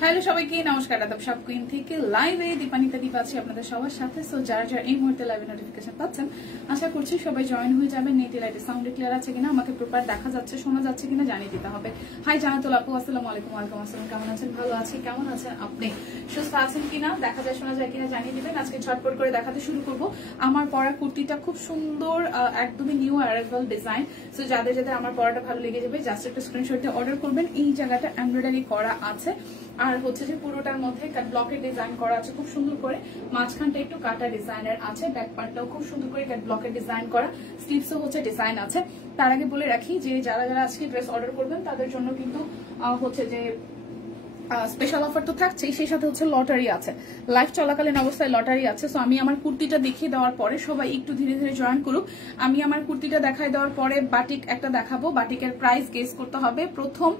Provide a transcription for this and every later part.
Hello সবাইকে নমস্কার, আদাব। সব কুইন থেকে লাইভে দীপানিতা দীপ আছে আপনাদের সবার সাথে। সো যারা যারা এই মুহূর্তে লাইভে নোটিফিকেশন পাচ্ছেন, আশা করছি সবাই জয়েন হয়ে যাবেন। নেটে লাইটে সাউন্ড ক্লিয়ার আছে কিনা, আমাকে প্রপার দেখা যাচ্ছে শোনা যাচ্ছে কিনা জানিয়ে দিতে হবে। হাই জানাতুল আপু, আসসালামু আলাইকুম। ওয়ালাইকুম আসসালাম। কেমন আছেন? ভালো আছি। কেমন আছেন আপনি? সুস্থ আছেন কিনা, দেখা যায় শোনা যায় কিনা জানিয়ে দিবেন। আজকে ঝটপট করে দেখাতে শুরু করব। আমার পরা কুর্তিটা খুব সুন্দর, একদমই নিউ অ্যারাইভাল ডিজাইন। সো যাদের যাদের আমার পরাটা ভালো লেগে যাবে জাস্ট একটা স্ক্রিনশট দিয়ে অর্ডার করবেন। এই জায়গাটা এমব্রয়ডারি করা আছে, আর হচ্ছে যে পুরোটার মধ্যে ব্লকের ডিজাইন করা আছে খুব সুন্দর করে। মাঝখানটা একটু কাটা ডিজাইনের আছে, ব্যাক পার্টটাও খুব সুন্দর করে ব্লকের ডিজাইন করা, স্লিভসও হচ্ছে ডিজাইন আছে। তার আগে বলে রাখি যে যারা যারা আজকে ড্রেস অর্ডার করবেন তাদের জন্য কিন্তু হচ্ছে যে স্পেশাল অফার তো থাকছেই, সেই সাথে হচ্ছে লটারি আছে। লাইভ চলাকালীন অবস্থায় লটারি আছে। সো আমি আমার কুর্তিটা দেখিয়ে দেওয়ার পরে সবাই একটু ধীরে ধীরে জয়েন করুক। আমি আমার কুর্তিটা দেখাই দেওয়ার পরে বাটিক একটা দেখাবো। বাটিকের প্রাইস গেস করতে হবে। প্রথম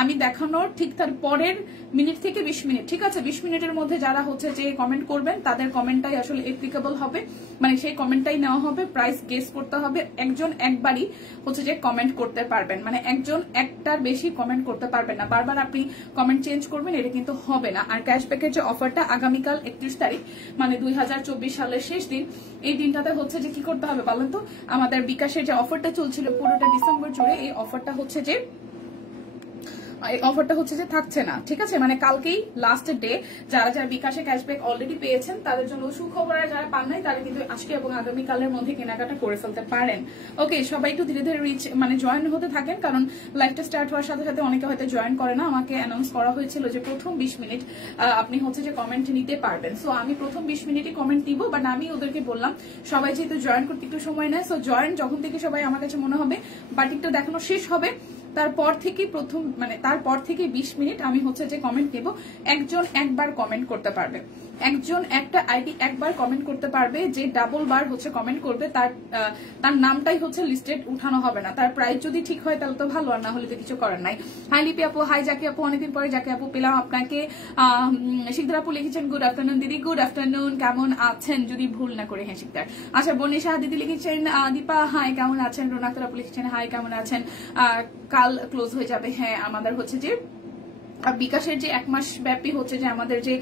আমি দেখানোর ঠিক তার পরের মিনিট থেকে 20 মিনিট, ঠিক আছে, 20 মিনিটের মধ্যে যারা হচ্ছে যে কমেন্ট করবেন তাদের কমেন্টটাই আসলে অ্যাপ্লিকেবল হবে, মানে সেই কমেন্টটাই নেওয়া হবে। প্রাইস গেস করতে হবে। একজন একবারই হচ্ছে যে কমেন্ট করতে পারবেন, মানে একজন একটার বেশি কমেন্ট করতে পারবেন না। বারবার আপনি কমেন্ট চেঞ্জ করবেন, এটা কিন্তু হবে না। আর ক্যাশব্যাকের যে অফারটা আগামীকাল 31 তারিখ, মানে 2024 সালের শেষ দিন, এই দিনটাতে হচ্ছে যে কি করতে হবে বলেন তো? আমাদের বিকাশের যে অফারটা চলছিল পুরোটা ডিসেম্বর জুড়ে, এই অফারটা হচ্ছে যে থাকছে না, ঠিক আছে। মানে কালকেই লাস্ট ডে। যারা যারা বিকাশে ক্যাশব্যাক অলরেডি পেয়েছেন তাদের জন্য সুখবর, আর যারা পান নাই তারা কিন্তু আজকে এবং আগামীকালের মধ্যে কেনাকাটা করে ফেলতে পারেন। ওকে, সবাই একটু ধীরে ধীরে মানে জয়েন হতে থাকেন, কারণ লাইভটা স্টার্ট হওয়ার সাথে সাথে অনেকে হয়তো জয়েন করে না। আমাকে অ্যানাউন্স করা হয়েছিল যে প্রথম 20 মিনিট আপনি হচ্ছে যে কমেন্ট নিতে পারবেন। সো আমি প্রথম 20 মিনিটই কমেন্ট নিব, বাট আমি ওদেরকে বললাম সবাই যেহেতু জয়েন করতে একটু সময় নেয়, সো জয়েন যখন থেকে সবাই আমার কাছে মনে হবে বাটিকটা দেখানো শেষ হবে তারপর থেকে তারপর থেকে 20 মিনিট আমি হচ্ছে যে কমেন্ট নেব। একজন একবার কমেন্ট করতে পারবে, একজন একটা আইডি একবার কমেন্ট করতে পারবে। যে ডাবল বার হচ্ছে কমেন্ট করবে তার নামটাই হচ্ছে লিস্টেড উঠানো হবে না। তার প্রাইস যদি ঠিক হয় তাহলে তো ভালো, আর না হলে তো কিছু করার নাই। হাই লিপি আপু, হাই জাকি আপু, অনেকদিন পরে জাকি আপু পেলাম আপনাকে। শিকদার আপু লিখেছেন গুড আফটারনুন দিদি, গুড আফটারনুন, কেমন আছেন যদি ভুল না করে। হ্যাঁ শিকদার। আচ্ছা, বনিশা দিদি লিখেছেন দীপা হাই কেমন আছেন। রোনাক্তার আপু লিখেছেন হাই কেমন আছেন। কাল ক্লোজ হয়ে যাবে। হ্যাঁ, আমাদের হচ্ছে যে বিকাশের যে 1 মাস ব্যাপী হচ্ছে যে আমাদের যে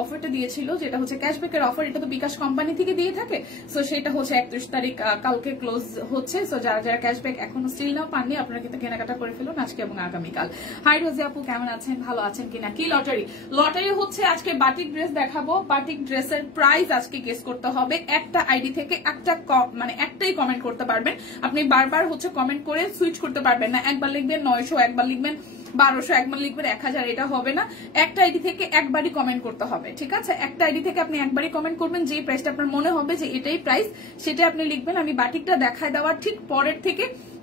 অফারটা দিয়েছিল, যেটা হচ্ছে ক্যাশব্যাকের অফার, এটা তো বিকাশ কোম্পানি থেকে দিয়ে থাকে। সো সেটা হচ্ছে 31 তারিখ কালকে ক্লোজ হচ্ছে। সো যারা যারা ক্যাশব্যাক এখনো স্টিল না পাননি আপনারা কিন্তু কেনাকাটা করে ফেলুন আজকে এবং আগামীকাল। হাই রোজি আপু, কেমন আছেন? ভালো আছেন কিনা? কি লটারি? লটারি হচ্ছে আজকে বাটিক ড্রেস দেখাবো। বাটিক ড্রেসের প্রাইস আজকে গেস করতে হবে। একটা আইডি থেকে একটাই কমেন্ট করতে পারবেন। আপনি বারবার হচ্ছে কমেন্ট করে সুইচ করতে পারবেন না। একবার লিখবেন 900, একবার লিখবেন 1200, একবার লিখবেন 1000, এটা হবে না। একটা আইডি থেকে একবারই কমেন্ট করতে হবে, ঠিক আছে। একটা আইডি থেকে আপনি একবারই কমেন্ট করবেন। যে প্রাইসটা আপনার মনে হবে যে এটাই প্রাইস, সেটা আপনি লিখবেন। আমি বাটিকটা দেখায় দেওয়ার ঠিক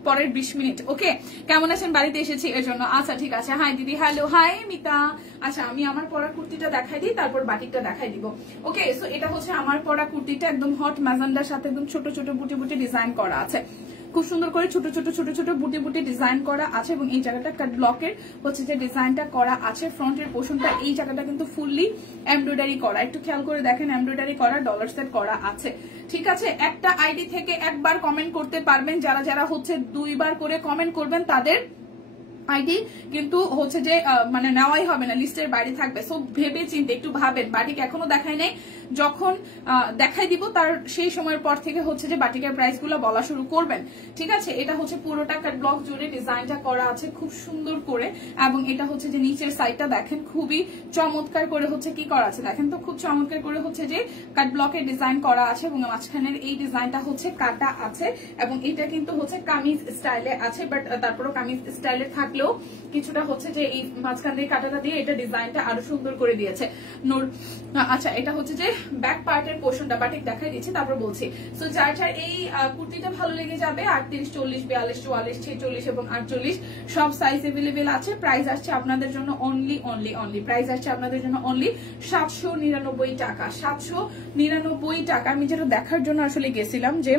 পরের 20 মিনিট। ওকে, কেমন আছেন? বাড়িতে এসেছি এর জন্য। আচ্ছা ঠিক আছে। হাই দিদি, হ্যালো, হাই মিতা। আচ্ছা, আমি আমার পরা কুর্তিটা দেখাই দিই, তারপর বাটিকটা দেখাই দিব। ওকে, সো এটা হচ্ছে আমার পরা কুর্তিটা, একদম হট ম্যাজেন্ডার সাথে একদম ছোট ছোট বুটি বুটি ডিজাইন করা আছে। খুব সুন্দর করে ছোট ছোট বুটি বুটি ডিজাইন করা আছে, এবং এই জায়গাটা কাট ব্লকের হচ্ছে যে ডিজাইনটা করা আছে। ফ্রন্টের পোর্শনটা এই জায়গাটা কিন্তু ফুললি এমব্রয়ডারি করা। একটু খেয়াল করে দেখেন, এমব্রয়ডারি করা, ডলার সেট করা আছে, ঠিক আছে। একটা আইডি থেকে একবার কমেন্ট করতে পারবেন। যারা যারা হচ্ছে 2 বার করে কমেন্ট করবেন তাদের আইডি কিন্তু হচ্ছে যে মানে নেওয়াই হবে না, লিস্টের বাইরে থাকবে। সো ভেবে চিন্তে একটু ভাবেন। বাটিক এখনো দেখাই নাই, যখন দেখাই দিব তার সেই সময়ের পর থেকে হচ্ছে যে বাটিকের প্রাইস গুলো বলা শুরু করবেন, ঠিক আছে। এটা হচ্ছে পুরোটা কাট ব্লক জুড়ে ডিজাইনটা করা আছে খুব সুন্দর করে, এবং এটা হচ্ছে যে নিচের সাইডটা দেখেন খুবই চমৎকার করে হচ্ছে কি করা আছে দেখেন তো, খুব চমৎকার করে হচ্ছে যে কাট ব্লকের ডিজাইন করা আছে, এবং মাঝখানের এই ডিজাইনটা হচ্ছে কাটা আছে, এবং এটা কিন্তু হচ্ছে কামিজ স্টাইলে আছে। বাট তারপরও কামিজ স্টাইলে থাকলেও কিছুটা হচ্ছে যে এই মাঝখান দিয়ে কাটাটা দিয়ে এটা ডিজাইনটা আরো সুন্দর করে দিয়েছে নূর। আচ্ছা, এটা হচ্ছে যে ব্যাক পার্টের পোর্শনটা বাটিক দেখাই দিচ্ছি, তারপর বলছি। সো যার যার এই কুর্তিটা ভালো লেগে যাবে, 38, 40, 42, 44, 46 এবং 48 সব সাইজ এভেলেবেল আছে। প্রাইস আসছে আপনাদের জন্য অনলি প্রাইস আসছে আপনাদের জন্য অনলি 799 টাকা। 799 টাকা। আমি যেটা দেখার জন্য আসলে গেছিলাম যে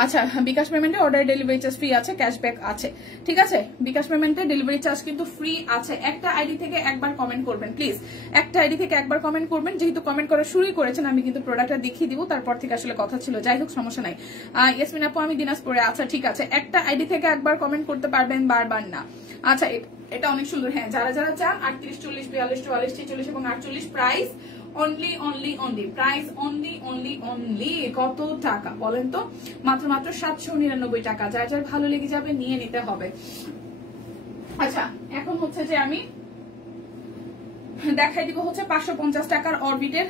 আচ্ছা, বিকাশ পেমেন্টে অর্ডার ডেলিভারি চার্জ ফ্রি আছে, ক্যাশব্যাক আছে, ঠিক আছে। বিকাশ পেমেন্টে ডেলিভারি চার্জ কিন্তু ফ্রি আছে। একটা আইডি থেকে একবার কমেন্ট করবেন প্লিজ, একটা আইডি থেকে একবার কমেন্ট করবেন। যেহেতু কমেন্ট করা শুরুই করেছেন, আমি কিন্তু প্রোডাক্টটা দেখিয়ে দিব, তারপর থেকে আসলে কথা ছিল। যাই হোক, সমস্যা নাই। ইয়াসমিন আপু আমি দিনাজপুরে। আচ্ছা ঠিক আছে, একটা আইডি থেকে একবার কমেন্ট করতে পারবেন, বারবার না। আচ্ছা, এটা অনেক সুন্দর। হ্যাঁ, যারা যারা চান 38, 40, 42, 44, 46 এবং 48 প্রাইস অনলি প্রাইস অনলি কত টাকা বলেন তো? মাত্র 799 টাকা। যার যার ভালো লেগে যাবে নিয়ে নিতে হবে। আচ্ছা, এখন হচ্ছে যে আমি দেখাই দিব হচ্ছে 550 টাকার অরবিটের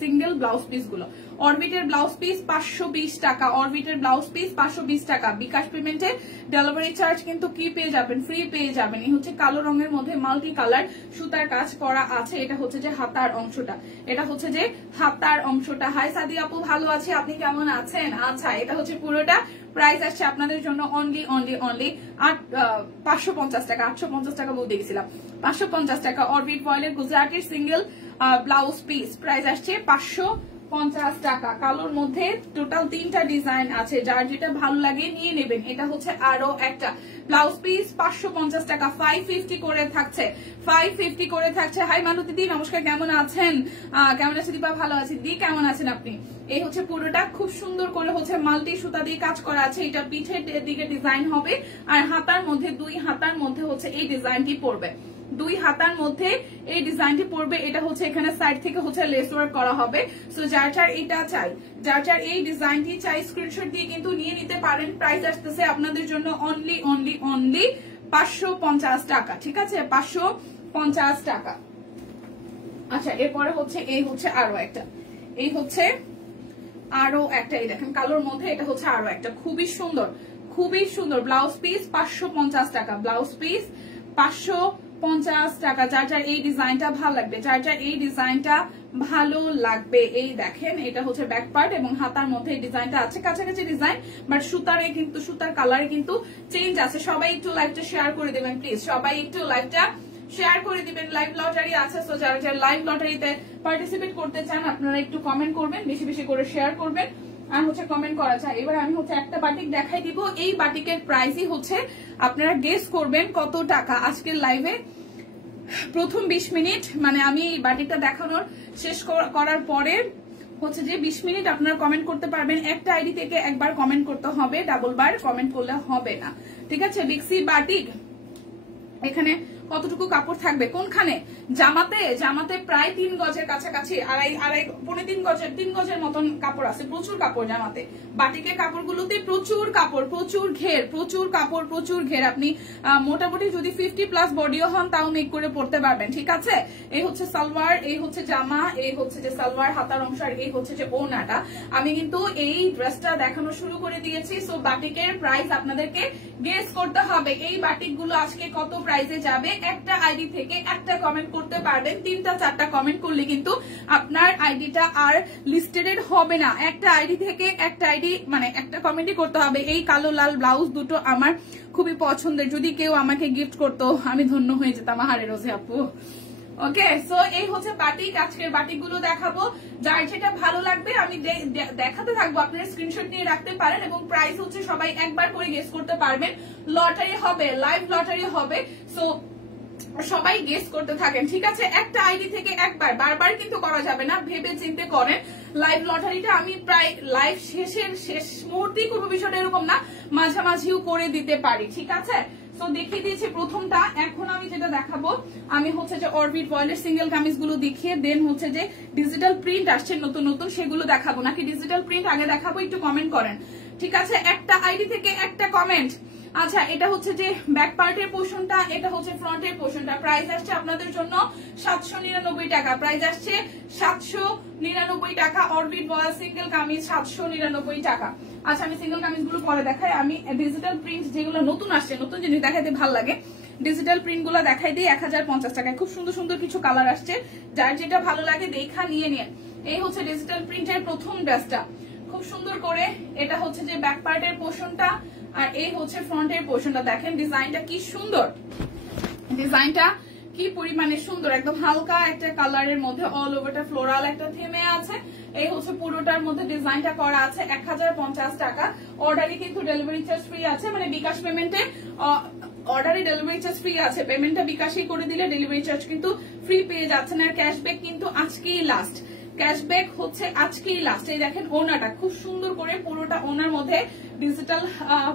সিঙ্গেল ব্লাউজ পিস গুলো। অরবিটের ব্লাউজ পিস 520 টাকা, অরবিটের ব্লাউজ পিস 520 টাকা। বিকাশ পেমেন্টে ডেলিভারি চার্জ কিন্তু কি পেয়ে যাবেন? ফ্রি পেয়ে যাবেন। এই হচ্ছে কালো রঙের মধ্যে মাল্টি কালার সুতার কাজ করা আছে। এটা হচ্ছে যে হাতার অংশটা, এটা হচ্ছে যে হাতার অংশটা। হাই সাদি আপু, ভালো আছি, আপনি কেমন আছেন? আচ্ছা, এটা হচ্ছে পুরোটা। প্রাইস আসছে আপনাদের জন্য অনলি 550 টাকা। 850 টাকা বলতে গেছিলাম, 550 টাকা। অরবিট ভয়েলের গুজরাটের সিঙ্গেল ব্লাউজ পিস প্রাইস আসছে 550 টাকা। কালোর মধ্যে টোটাল 3টা ডিজাইন আছে, যার যেটা ভালো লাগে নিয়ে নেবেন। এটা হচ্ছে আরো একটা ব্লাউজ পিস 550 টাকা, 550 করে থাকছে, 550 করে থাকছে। হাই মালতী দি, নমস্কার, কেমন আছেন? কেমন আছে দীপা? ভালো আছি দি, কেমন আছেন আপনি? এই হচ্ছে পুরোটা খুব সুন্দর করে হচ্ছে মাল্টি সুতা দিয়ে কাজ করা আছে। এটা পিঠের দিকে ডিজাইন হবে, আর হাতার মধ্যে 2 হাতার মধ্যে হচ্ছে এই ডিজাইনটি পড়বে। 2 হাতার মধ্যে এই ডিজাইনটি পড়বে। এটা হচ্ছে এখানে সাইড থেকে হচ্ছে লেস ওয়ার্ক করা হবে। সো যার যার এটা চাই, যার যার এই ডিজাইনটি চাই, স্ক্রিনশট দিয়ে কিন্তু নিয়ে নিতে পারেন। প্রাইস আসতেছে আপনাদের জন্য অনলি 550 টাকা, ঠিক আছে? 550 টাকা। আচ্ছা, এরপরে হচ্ছে এই হচ্ছে আরো একটা, এই হচ্ছে আরো একটা, এই দেখেন কালোর মধ্যে, এটা হচ্ছে আরো একটা খুবই সুন্দর ব্লাউজ পিস 550 টাকা। ব্লাউজ পিস 550 টাকা। যার যার এই ডিজাইনটা ভালো লাগবে, যার যার এই ডিজাইনটা ভালো লাগবে, এই দেখেন এটা হচ্ছে ব্যাক পার্ট এবং হাতার মধ্যে এই ডিজাইনটা আছে। কাছাকাছি ডিজাইন, বাট সুতারে কিন্তু সুতার কালারে কিন্তু চেঞ্জ আছে। সবাই একটু লাইভটা শেয়ার করে দেবেন প্লিজ, সবাই একটু লাইভটা শেয়ার করে দিবেন। লাইভ লটারি আছে, তো যারা যারা লাইভ লটারিতে পার্টিসিপেট করতে চান আপনারা একটু কমেন্ট করবেন, বেশি বেশি করে শেয়ার করবেন, আর হচ্ছে কমেন্ট করা যায়। এবার আমি হচ্ছে একটা বাটিক দেখাই দিব। এই বাটিকের প্রাইসই হচ্ছে আপনারা গেস করবেন কত টাকা। আজকের লাইভে প্রথম 20 মিনিট, মানে আমি এই বাটিকটা দেখানোর শেষ করার পরে হচ্ছে যে 20 মিনিট আপনারা কমেন্ট করতে পারবেন। একটা আইডি থেকে একবার কমেন্ট করতে হবে, ডাবল বার কমেন্ট করলে হবে না, ঠিক আছে? বিক্সি বাটিক, এখানে কতটুকু কাপড় থাকবে কোনখানে? জামাতে প্রায় 3 গজের কাছাকাছি, আড়াই পৌনে 3 গজের মতন কাপড় আছে। প্রচুর কাপড় জামাতে। বাটিকের কাপড়গুলোতে প্রচুর কাপড়, প্রচুর ঘের, প্রচুর ঘের। আপনি মোটামুটি যদি 50+ বডিও হন তাও মেক করে পড়তে পারবেন, ঠিক আছে? এই হচ্ছে সালোয়ার, এই হচ্ছে জামা, এই হচ্ছে যে সালোয়ার হাতার অংশ, আর এই হচ্ছে যে ওড়নাটা। আমি কিন্তু এই ড্রেসটা দেখানো শুরু করে দিয়েছি। সো বাটিকের প্রাইস আপনাদেরকে গেস করতে হবে। এই বাটিকগুলো আজকে কত প্রাইসে যাবে? একটা আইডি থেকে একটা কমেন্ট করতে পারবেন। 3টা 4টা কমেন্ট করলে কিন্তু আপনার আইডিটা আর লিস্টেড হবে না। একটা আইডি থেকে একটা আইডি, মানে একটা কমেন্টই করতে হবে। এই কালো লাল ব্লাউজ দুটো আমার খুবই পছন্দের, যদি কেউ আমাকে গিফট করতো আমি ধন্য হয়ে যেতাম। আহারে রোজে আপু। ওকে, সো এই হচ্ছে বাটিক। আজকের বাটিক গুলো দেখাবো, যার যেটা ভালো লাগবে আমি দেখাতে থাকবো, আপনারা স্ক্রিনশট নিয়ে রাখতে পারেন। এবং প্রাইস হচ্ছে সবাই একবার করে গেস করতে পারবেন। লটারি হবে, লাইভ লটারি হবে। সো সবাই গেস করতে থাকেন, ঠিক আছে? একটা আইডি থেকে একবার, বারবার কিন্তু করা যাবে না, ভেবে চিন্তে করেন। লাইভ লটারিটা আমি প্রায় লাইভ শেষ মুহূর্তেই করবো, বিষয়টা এরকম না, মাঝামাঝিও করে দিতে পারি, ঠিক আছে? তো দেখিয়ে দিয়েছি প্রথমটা। এখন আমি যেটা দেখাবো, আমি হচ্ছে যে অরবিট ভয়েলের সিঙ্গেল কামিজ গুলো দেখিয়ে দেন হচ্ছে যে ডিজিটাল প্রিন্ট আসছে নতুন নতুন, সেগুলো দেখাবো, নাকি ডিজিটাল প্রিন্ট আগে দেখাবো? একটু কমেন্ট করেন, ঠিক আছে? একটা আইডি থেকে একটা কমেন্ট। আচ্ছা, এটা হচ্ছে যে ব্যাক পার্টের পোর্শনটা, এটা হচ্ছে ফ্রন্টের পোর্শনটা। প্রাইস আসছে আপনাদের জন্য 799 টাকা। প্রাইস আসছে 799 টাকা। অরবিট ভয়েল সিঙ্গেল কামিজ 799 টাকা। আচ্ছা, আমি সিঙ্গেল কামিজ গুলো পরে দেখাই। আমি ডিজিটাল প্রিন্ট যেগুলো নতুন আসছে, নতুন জিনিস দেখাইতে ভালো লাগে, ডিজিটাল প্রিন্ট গুলো দেখাই দিই 1050 টাকায়। খুব সুন্দর সুন্দর কিছু কালার আসছে, যার যেটা ভালো লাগে দেখা নিয়ে নিন। এই হচ্ছে ডিজিটাল প্রিন্টের প্রথম ড্রেসটা, খুব সুন্দর করে। এটা হচ্ছে যে ব্যাক পার্টের পোর্শনটা, আর এই হচ্ছে ফ্রন্টের পোর্শনটা। দেখেন ডিজাইনটা কি সুন্দর, ডিজাইনটা কি পরিমাণে সুন্দর, একদম হালকা একটা কালারের মধ্যে অল ওভারটা ফ্লোরাল একটা থেমে আছে। এই হচ্ছে পুরোটার মধ্যে ডিজাইনটা করা আছে 1050 টাকা। অর্ডারে কিন্তু ডেলিভারি চার্জ ফ্রি আছে, মানে বিকাশ পেমেন্টে অর্ডারে ডেলিভারি চার্জ ফ্রি আছে, পেমেন্টটা বিকাশই করে দিলে ডেলিভারি চার্জ কিন্তু ফ্রি পেয়ে যাচ্ছেন। আর ক্যাশব্যাক কিন্তু আজকেই লাস্ট, ক্যাশব্যাক হচ্ছে আজকেই লাস্ট। এই দেখেন ওনাটা খুব সুন্দর করে পুরোটা ওনার মধ্যে ডিজিটাল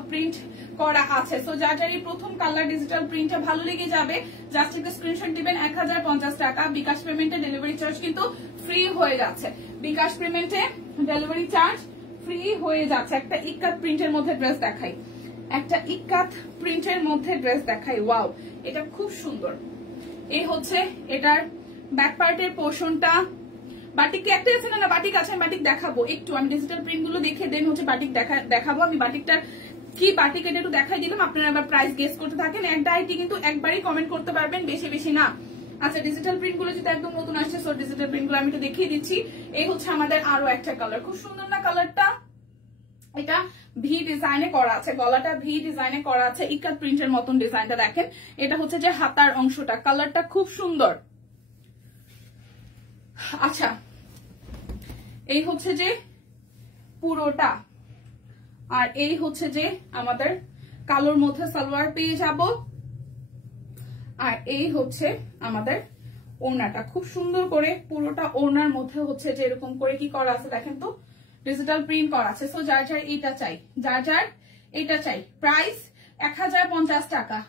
প্রিন্ট করা আছে। সো যার যার এই প্রথম কালার ডিজিটাল প্রিন্টটা ভালো লেগে যাবে, জাস্ট একটা স্ক্রিনশট দিবেন 1050 টাকা। বিকাশ পেমেন্টে ডেলিভারি চার্জ কিন্তু ফ্রি হয়ে যাচ্ছে, বিকাশ পেমেন্টে ডেলিভারি চার্জ ফ্রি হয়ে যাচ্ছে। একটা ইক্কাত প্রিন্টের মধ্যে ড্রেস দেখাই, একটা ইক্কাত প্রিন্টের মধ্যে ড্রেস দেখাই। ওয়াও, এটা খুব সুন্দর। এই হচ্ছে এটার ব্যাক পার্টের পোর্শনটা। বাটিক একটা আছে না, বাটিক আছে, আমি বাটিক দেখাবো একটু। আমি ডিজিটাল প্রিন্ট গুলো দেখে দেন হচ্ছে বাটিক দেখাবো। আমি বাটিকটার কি বাটিক এটা একটু দেখাই দিলাম, আপনারা আবার প্রাইস গেস করতে থাকেন। একটা আইটি কিন্তু একবারই কমেন্ট করতে পারবেন, বেশি বেশি না। আচ্ছা, ডিজিটাল প্রিন্ট গুলো যেটা একদম নতুন আসছে, সো ডিজিটাল প্রিন্ট গুলো আমি একটু দেখিয়ে দিচ্ছি। এই হচ্ছে আমাদের আরো একটা কালার, খুব সুন্দর না কালারটা? এটা ভি ডিজাইনে করা আছে, গলাটা ভি ডিজাইনে করা আছে, ইকাত প্রিন্টের মতন ডিজাইনটা দেখেন। এটা হচ্ছে যে হাতার অংশটা, কালারটা খুব সুন্দর। আচ্ছা, এই হচ্ছে যে পুরোটা, আর এই হচ্ছে যে আমাদের কালোর মধ্যে সালোয়ার পেয়ে যাব। আর এই হচ্ছে আমাদের ওড়নাটা, খুব সুন্দর করে পুরোটা ওড়নার মধ্যে হচ্ছে যে এরকম করে কি করা আছে দেখেন তো, ডিজিটাল প্রিন্ট করা আছে। সো যার যার এইটা চাই, যার যার এইটা চাই। প্রাইস 1050 টাকা,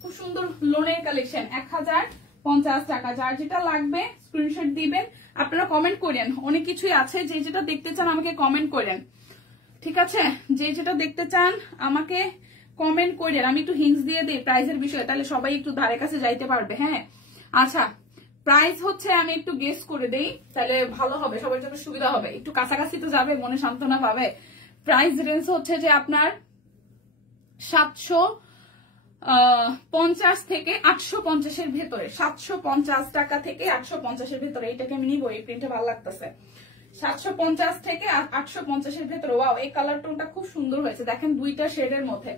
খুব সুন্দর লোনের কালেকশন, 1050 টাকা। যার যেটা লাগবে স্ক্রিনশট দিবেন। আপনারা কমেন্ট করেন, অনেক কিছুই আছে, যে যেটা দেখতে চান আমাকে কমেন্ট করেন, ঠিক আছে? যে যেটা দেখতে চান আমাকে কমেন্ট করেন, আমি একটু হিন্টস দিয়ে দিই প্রাইসের বিষয়ে, তাহলে সবাই একটু ধারে কাছে যাইতে পারবে। হ্যাঁ, আচ্ছা, প্রাইস হচ্ছে আমি একটু গেস করে দেই, তাহলে ভালো হবে, সবার জন্য সুবিধা হবে, একটু কাছাকাছি তো যাবে, মনে সান্ত্বনা পাবে। প্রাইস রেঞ্জ হচ্ছে যে আপনার 750 থেকে 850 এর ভেতরে, 750 টাকা থেকে 850 এর ভেতরে। এইটাকে আমি নিবো, এই প্রিন্টটা ভালো লাগতেছে। 750 থেকে 850 এর ভেতরে। ওয়াও, এই কালার টোনটা খুব সুন্দর হয়েছে, দেখেন দুইটা শেডের মধ্যে।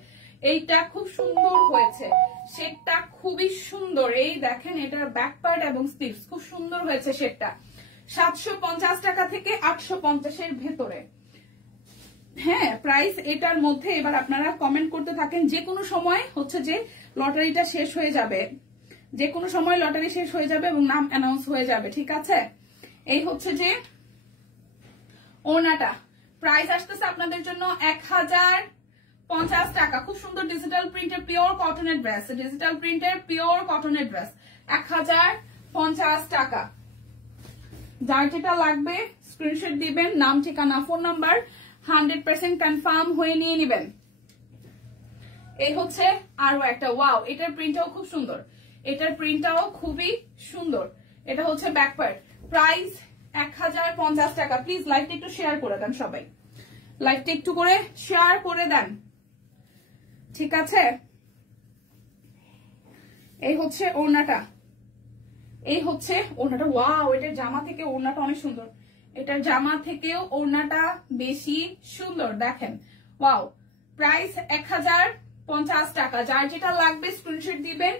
এইটা খুব সুন্দর হয়েছে, শেডটা খুবই সুন্দর। এই দেখেন এটার ব্যাক পার্ট এবং স্লিভস খুব সুন্দর হয়েছে শেডটা। 750 টাকা থেকে 850 এর ভেতরে। হ্যাঁ, প্রাইস এটার মধ্যে। এবার আপনারা কমেন্ট করতে থাকেন, যে কোনো সময় হচ্ছে যে লটারিটা শেষ হয়ে যাবে, যে কোনো সময় লটারি শেষ হয়ে যাবে এবং নাম অ্যানাউন্স হয়ে যাবে, ঠিক আছে? এই হচ্ছে যে ওনাটা, প্রাইস আসতেছে আপনাদের জন্য 1050 টাকা। খুব সুন্দর ডিজিটাল প্রিন্টের পিওর কটনের ড্রেস, ডিজিটাল প্রিন্টের পিওর কটনের ড্রেস 1050 টাকা। যার যেটা লাগবে স্ক্রিনশট দিবেন, নাম ঠিকানা ফোন নাম্বার 100% কনফার্ম হয়ে নিয়ে নেবেন। এই হচ্ছে আরো একটা। ওয়াও, এটার প্রিন্টটাও খুব সুন্দর, এটার প্রিন্টটাও খুবই সুন্দর। এটা হচ্ছে ব্যাক পার্ট। প্রাইস 1050 টাকা। প্লিজ লাইভটা একটু শেয়ার করে দেন, সবাই লাইভটা একটু করে শেয়ার করে দেন, ঠিক আছে? এই হচ্ছে ওড়নাটা, এই হচ্ছে ওড়নাটা। ওয়াও, এটার জামা থেকে ওড়নাটা অনেক সুন্দর, এটার জামা থেকেও ওড়নাটা বেশি সুন্দর, দেখেন। ওয়াও, প্রাইস 1050 টাকা। যার যেটা লাগবে স্ক্রিনশট দিবেন,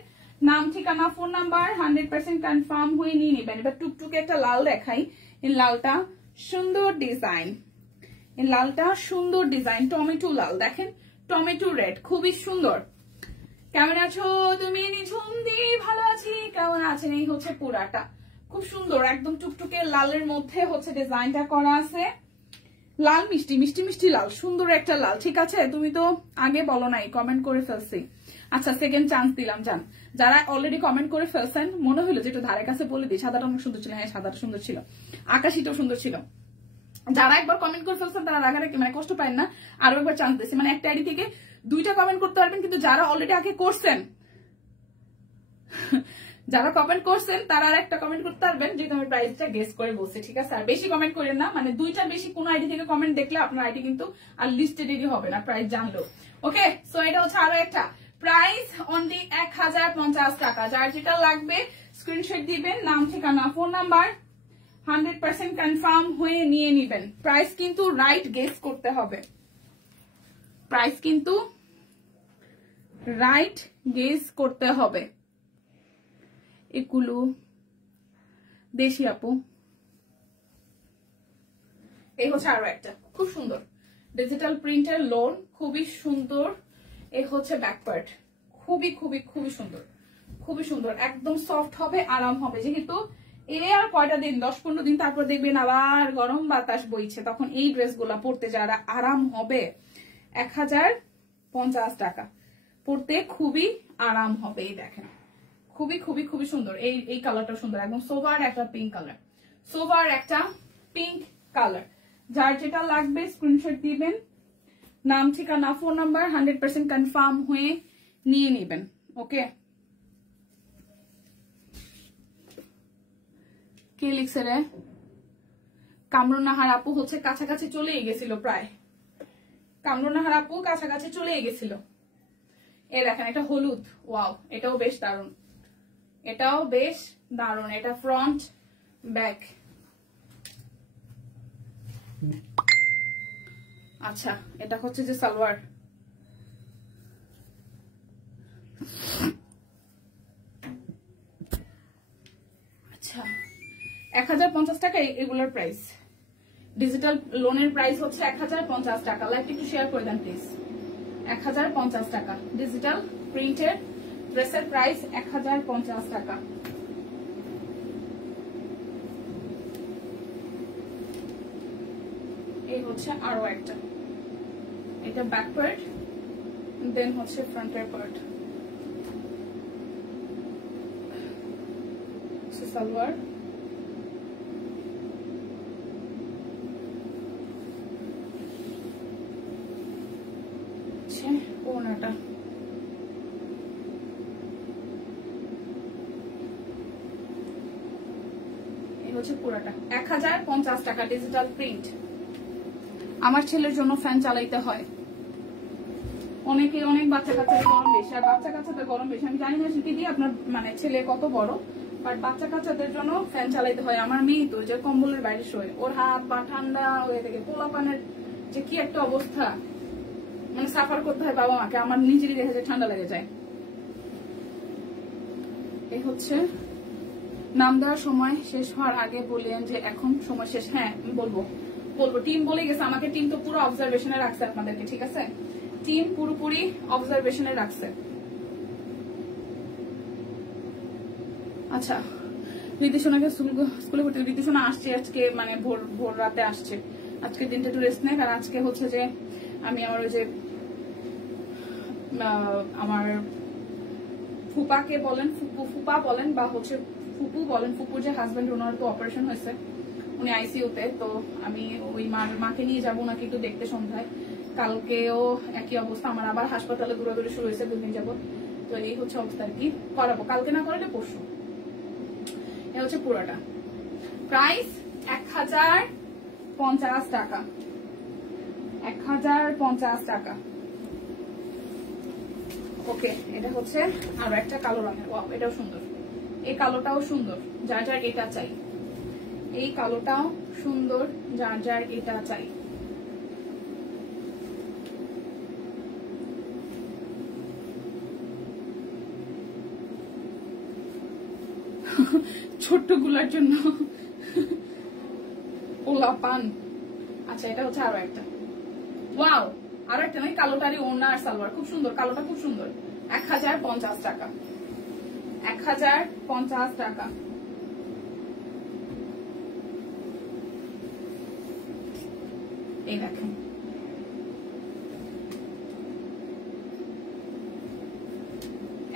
নাম ঠিকানা ফোন নাম্বার 100% কনফার্ম হয়ে নিয়ে নেবেন। এবার টুকটুকে একটা লাল দেখাই, এই লালটা সুন্দর ডিজাইন, এই লালটা সুন্দর ডিজাইন, টমেটো লাল, দেখেন টমেটো রেড, খুবই সুন্দর। কেমন আছো তুমি নিঝুমদি? ভালো আছি, কেমন আছেন? এই হচ্ছে পুরাটা, খুব সুন্দর, একদম টুকটুকে লালের মধ্যে হচ্ছে ডিজাইনটা করা আছে। লাল মিষ্টি মিষ্টি মিষ্টি লাল, সুন্দর একটা লাল, ঠিক আছে? তুমি তো আগে বলো নাই, কমেন্ট করে ফেলছি। আচ্ছা, সেকেন্ড চান্স দিলাম। যান, যারা অলরেডি কমেন্ট করে ফেলছেন, মনে হলো যে একটু ধারে কাছে বলে দিই, সাদাটা অনেক সুন্দর ছিল। হ্যাঁ, সাদাটা সুন্দর ছিল, আকাশিটাও সুন্দর ছিল। যারা একবার কমেন্ট করে ফেলছেন তারা রাগারাগি মানে কষ্ট পায় না, আরো একবার চান্স দিচ্ছি, মানে একটা আইডি থেকে 2টা কমেন্ট করতে পারবেন। কিন্তু যারা অলরেডি আগে করছেন, যারা কমেন্ট করছেন তারা আর একটা কমেন্ট করতে পারবেন, যেহেতু আমি প্রাইসটা গেস করে বলছি, ঠিক আছে? আর বেশি কমেন্ট করেন না, মানে 2টার বেশি কোন আইডি থেকে কমেন্ট দেখলে আপনার আইডি কিন্তু আর লিস্টেডই হবে না, প্রাইস জানলো। ওকে, সো এটা হচ্ছে আরো একটা। প্রাইস অনলি 1050 টাকা। যার যেটা লাগবে স্ক্রিনশট দিবেন, নাম ঠিকানা ফোন নাম্বার 100% কনফার্ম হয়ে নিয়ে নিবেন। প্রাইস কিন্তু রাইট গেস করতে হবে, প্রাইস কিন্তু রাইট গেস করতে হবে। এগুলো দেশি আপু। এই হচ্ছে আরো একটা খুব সুন্দর ডিজিটাল প্রিন্টের লোন, খুবই সুন্দর। এই হচ্ছে ব্যাক পার্ট, খুবই খুবই খুবই সুন্দর, খুবই সুন্দর, একদম সফট হবে, আরাম হবে। যেহেতু আর কয়টা দিন, 10-15 দিন, তারপর দেখবেন আবার গরম বাতাস বইছে, তখন এই ড্রেসগুলা পরতে যারা আরাম হবে। 1050 টাকা, পরতে খুবই আরাম হবে। এই দেখেন খুবই খুবই খুবই সুন্দর। এই কালারটা সুন্দর, একদম সোভার একটা পিঙ্ক কালার, সোভার একটা পিঙ্ক কালার। যার যেটা লাগবে স্ক্রিনশট দিবেন, নাম ঠিকানা ফোন নাম্বার 100% কনফার্ম হয়ে নিয়ে নেবেন। ওকে, কে লিখছে রে? কামরুন্নাহার আপু হচ্ছে কাছাকাছি চলেই গেছিল, প্রায় কামরুন্নাহার আপু কাছাকাছি চলেই গেছিল। এই দেখেন এটা হলুদ, ওয়াও, এটাও বেশ দারুণ, এটাও বেশ দারুণ। এটা ফ্রন্ট ব্যাক। আচ্ছা, এটা হচ্ছে যে সালোয়ার। আচ্ছা, 1050 টাকা এগুলোর প্রাইস। ডিজিটাল লোনের প্রাইস হচ্ছে 1050 টাকা। লাইক একটু শেয়ার করে দেন প্লিজ। 1050 টাকা ডিজিটাল প্রিন্টের ড্রেসের প্রাইস 1050 টাকা। এই হচ্ছে আরো একটা, এটা ব্যাক পার্ট, দেন হচ্ছে ফ্রন্টের পার্ট, সালোয়ার। ওনাটা এই হচ্ছে পুরাটা 1050 টাকা ডিজিটাল প্রিন্ট। আমার ছেলের জন্য ফ্যান চালাইতে হয়, অনেক বাচ্চা কাচ্চাদের গরম বেশি, আর বাচ্চা কাচ্চাদের গরম বেশি। আমি জানি না শিখে দিয়ে আপনার মানে ছেলে কত বড়, বাট বাচ্চা কাচ্চাদের জন্য ফ্যান চালাইতে হয়। আমার মেয়ে তো যে কম্বলের বাইরে শোয়, ওর হাত পা ঠান্ডা হয়ে থাকে, পোলাপানের যে কি একটা অবস্থা, মানে সাফার করতে হয় বাবা মাকে। আমার নিজেরই দেখা যায় ঠান্ডা লেগে যায়। এই হচ্ছে নাম দেওয়ার সময় শেষ হওয়ার আগে বললেন যে এখন সময় শেষ। হ্যাঁ বলবো, টিম বলে গেছে আমাকে, টিম তো পুরো অবজারভেশনে রাখছে আপনাদেরকে, ঠিক আছে? টিম পুরোপুরি অবজারভেশনে রাখছে। আচ্ছা, ঋতুসোনাকে স্কুলে ভর্তি, ঋতুসোনা আসছে আজকে, মানে ভোর রাতে আসছে। আজকে দিনটা একটু রেস্ট নেয়, কারণ আজকে হচ্ছে যে আমি আমার ওই যে আমার ফুপাকে বলেন, ফুপা বলেন বা হচ্ছে ফুপু বলেন, ফুপুর যে হাজবেন্ড, ওনার তো অপারেশন হয়েছে, উনি আইসিইউতে। তো আমি ওই মাকে নিয়ে যাবো নাকি একটু দেখতে সন্ধ্যায়। কালকেও একই অবস্থা, আমার আবার হাসপাতালে ঘোরাঘুরি শুরু হয়েছে 2 দিন যাবো। তো এই হচ্ছে অবস্থা আর কি, করাবো কালকে না করালে পরশু। এই হচ্ছে পুরোটা প্রাইস 1050 টাকা, 1050 টাকা। ওকে, এটা হচ্ছে আরো একটা কালো রঙের, ওয়াও এটাও সুন্দর, এই কালোটাও সুন্দর, যার যার এটা চাই। এই কালোটাও সুন্দর, যার যার এটা চাই। ছোট্ট গুলার জন্য ওলা পান। আচ্ছা, এটা হচ্ছে আরো একটা, ওয়াও আরো একটা নয়, কালোটারই ওড়না আর সালোয়ার, খুব সুন্দর, কালোটা খুব সুন্দর। 1050 টাকা, 1050 টাকা। এই দেখেন,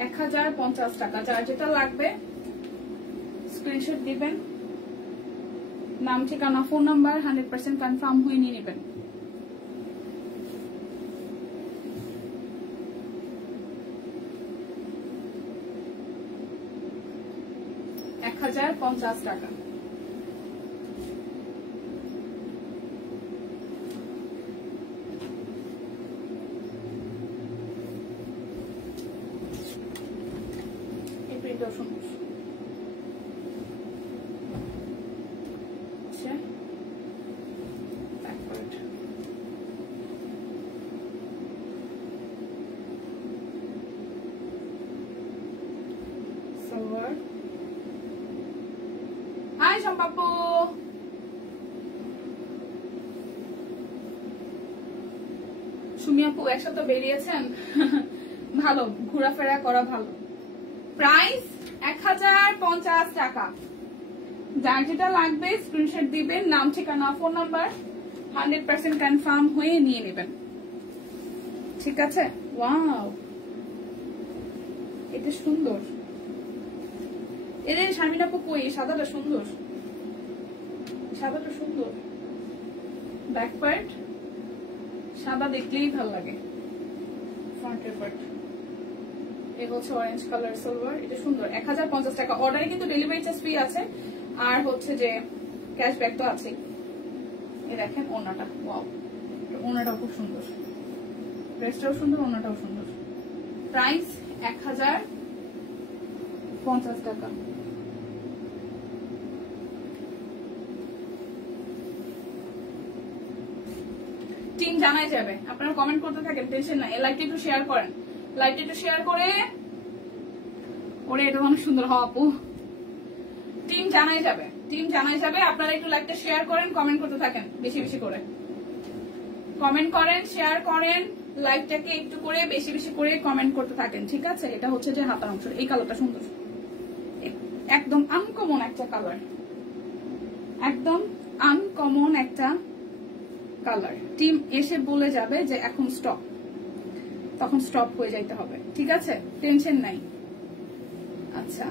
$1050 টাকা। যার যেটা লাগবে স্ক্রিনশট দিবেন, নাম ঠিকানা ফোন নাম্বার 100% কনফার্ম হয়ে নিয়ে নেবেন। $1050 টাকা। এই প্রিন্টও সুন্দর। সালোয়ার সম্পাপ্য। সুমি আপু একসাথে বেরিয়েছেন, ভালো, ঘোরাফেরা করা ভালো। প্রাইস 1050 টাকা। যার যেটা লাগবে স্ক্রিনশট দিবেন, নাম ঠিকানা ফোন নাম্বার 100% কনফার্ম হয়ে নিয়ে নেবেন, ঠিক আছে? ওয়াও, এটা সুন্দর। এর শারমিন আপু কই? সাদাটা সুন্দর, সাদাটা সুন্দর। ব্যাক পার্ট সাদা দেখলেই ভালো লাগে। ফ্রন্টের পার্ট এই হচ্ছে অরেঞ্জ কালার সিলভার, এটা সুন্দর। 1050 টাকা। অর্ডারে কিন্তু ডেলিভারি চার্জ ফ্রি আছে, আর হচ্ছে যে ক্যাশব্যাক তো আছে। এই দেখেন ওড়নাটা, ওয়াও, ওড়নাটাও খুব সুন্দর, ড্রেসটাও সুন্দর, ওড়নাটাও সুন্দর। প্রাইস 1050 টাকা। টিম জানাই যাবে, আপনারা কমেন্ট করতে থাকেন, টেনশন নাই। লাইকটা একটু শেয়ার করেন, লাইকটা একটু শেয়ার করে। ওরে এটা অনেক সুন্দর হওয়া আপু। টিম জানাই যাবে, টিম জানাই যাবে। আপনারা একটু লাইকটা শেয়ার করেন, কমেন্ট করতে থাকেন, বেশি বেশি করে কমেন্ট করেন, শেয়ার করেন, লাইকটাকে একটু করে বেশি বেশি করে কমেন্ট করতে থাকেন, ঠিক আছে? এটা হচ্ছে যে হাতার অংশ, এই কালারটা সুন্দর, একদম আনকমন একটা কালার, একদম আনকমন একটা কালার। টিম এসে বলে যাবে যে এখন স্টপ, তখন স্টপ হয়ে যাইতে হবে, ঠিক আছে? টেনশন নাই। আচ্ছা,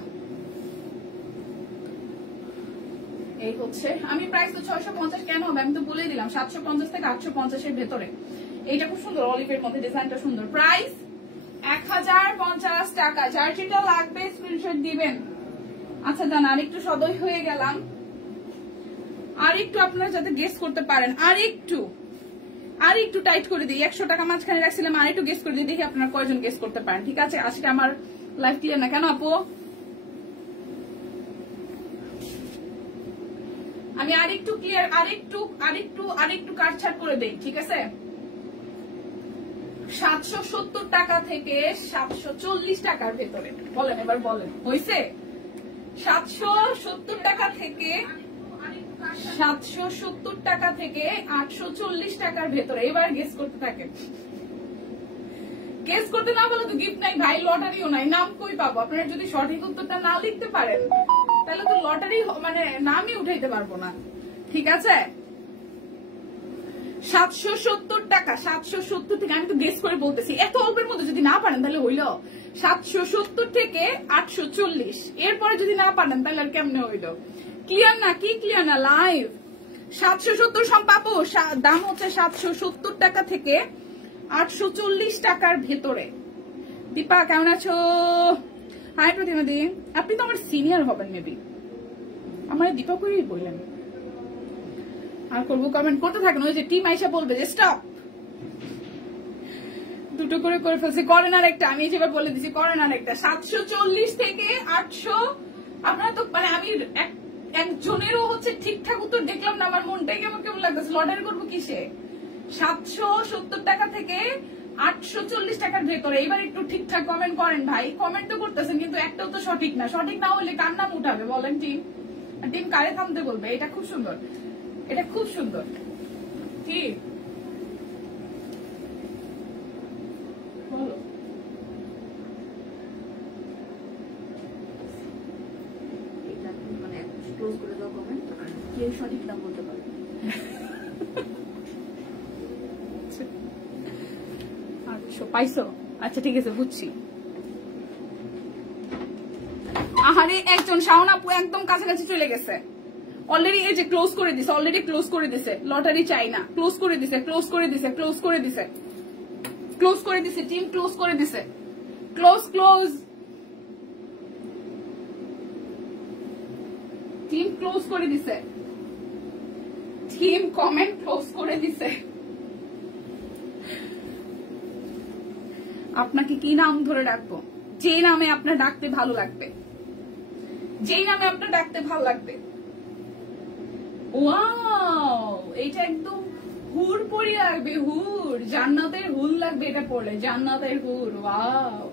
এই হচ্ছে, আমি প্রাইস তো 650 কেন হবে আমি তো বলেই দিলাম, 750 থেকে 850 এর ভেতরে। এইটা খুব সুন্দর, অলিভের মধ্যে ডিজাইনটা সুন্দর। প্রাইস 1050 টাকা। যার যেটা লাগবে স্ক্রিনশট দিবেন। আচ্ছা জান, আরেকটু সদয় হয়ে গেলাম, আরেকটু আপনারা যাতে গেস করতে পারেন, আরেকটু টাইট করে দিই। 100 টাকা মাঝখানে রাখছিলাম, আরেকটু গেস করে দিই, দেখি আপনারা কয়জন গেস করতে পারেন, ঠিক আছে? আজকে আমার লাইফ ক্লিয়ার না কেন আপু? আমি আরেকটু ক্লিয়ার, আরেকটু কাটছাট করে দেই, ঠিক আছে? 770 টাকা থেকে 740 টাকার ভেতরে বলেন, এবার বলেন, হইছে? 770 টাকা থেকে 840 টাকার ভেতরে। এবার গেস করতে থাকেন, গেস করতে না বলে তো গিফট নাই ভাই, লটারিও নাই, নাম কই পাবো? আপনারা যদি সঠিক উত্তরটা না লিখতে পারেন তাহলে তো লটারি মানে নামই উঠাইতে পারবো না, ঠিক আছে? 770 টাকা, 770 থেকে, আমি তো গেস করে বলতেছি, এত অল্পের মধ্যে যদি না পারেন তাহলে হইলো 770 থেকে 840। এরপরে যদি না পারেন তাহলে আর কেমনে হইলো? ক্লিয়ার না? কি ক্লিয়ার না? লাইভ 770 সম্পাবো, দাম হচ্ছে 770 টাকা থেকে 840 টাকার ভেতরে। দীপা কেমন আছো? হাই প্রতিমা দি, আপনি তো আমার সিনিয়র হবেন মেবি, আমার দীপা করেই বললেন। আর করবো, কমেন্ট করতে থাকেন, ওই যে টিম আইসা বলবে যে স্টপ। দুটো করে ফেলছে, করেন আর একটা, আমি যেবার বলে দিচ্ছি, করেন আর একটা। 740 থেকে 800। আপনারা তো মানে আমি একজনেরও হচ্ছে ঠিকঠাক উত্তর দেখলাম না, আমার মনটাই কেমন লাগতেছে, লটারি করবো কিসে? 770 টাকা থেকে 840 টাকার ভেতরে। এবার একটু ঠিকঠাক কমেন্ট করেন ভাই, কমেন্ট তো করতেছেন কিন্তু একটাও তো সঠিক না। সঠিক না হলে কার নাম উঠাবে বলেন? টিম কারে থামতে বলবে? এটা খুব সুন্দর, এটা খুব সুন্দর, ঠিক বলো? ক্লোজ করে দাও কমেন্ট, কেউ সঠিক নাম বলতে পারবে। পাইছো? আচ্ছা ঠিক আছে, বুঝছি। আহারে একজন শাওন আপু একদম কাছাকাছি চলে গেছে অলরেডি, এই যে ক্লোজ করে দিছে, অলরেডি ক্লোজ করে দিছে। লটারি চাই না, ক্লোজ করে দিছে, ক্লোজ করে দিছে, ক্লোজ করে দিছে, ক্লোজ করে দিছে। টিম ক্লোজ করে দিছে, ক্লোজ ক্লোজ, টিম ক্লোজ করে দিছে, টিম কমেন্ট ক্লোজ করে দিছে। আপনাকে কি নাম ধরে ডাকবো? যে নামে আপনার ডাকতে ভালো লাগবে, যেই নামে আপনার ডাকতে ভালো লাগবে। ওয়াও, এটা একদম হুর পরি লাগবে, হুর, জান্নাতের হুল লাগবে এটা পড়লে, জান্নাতের হুর। ওয়াও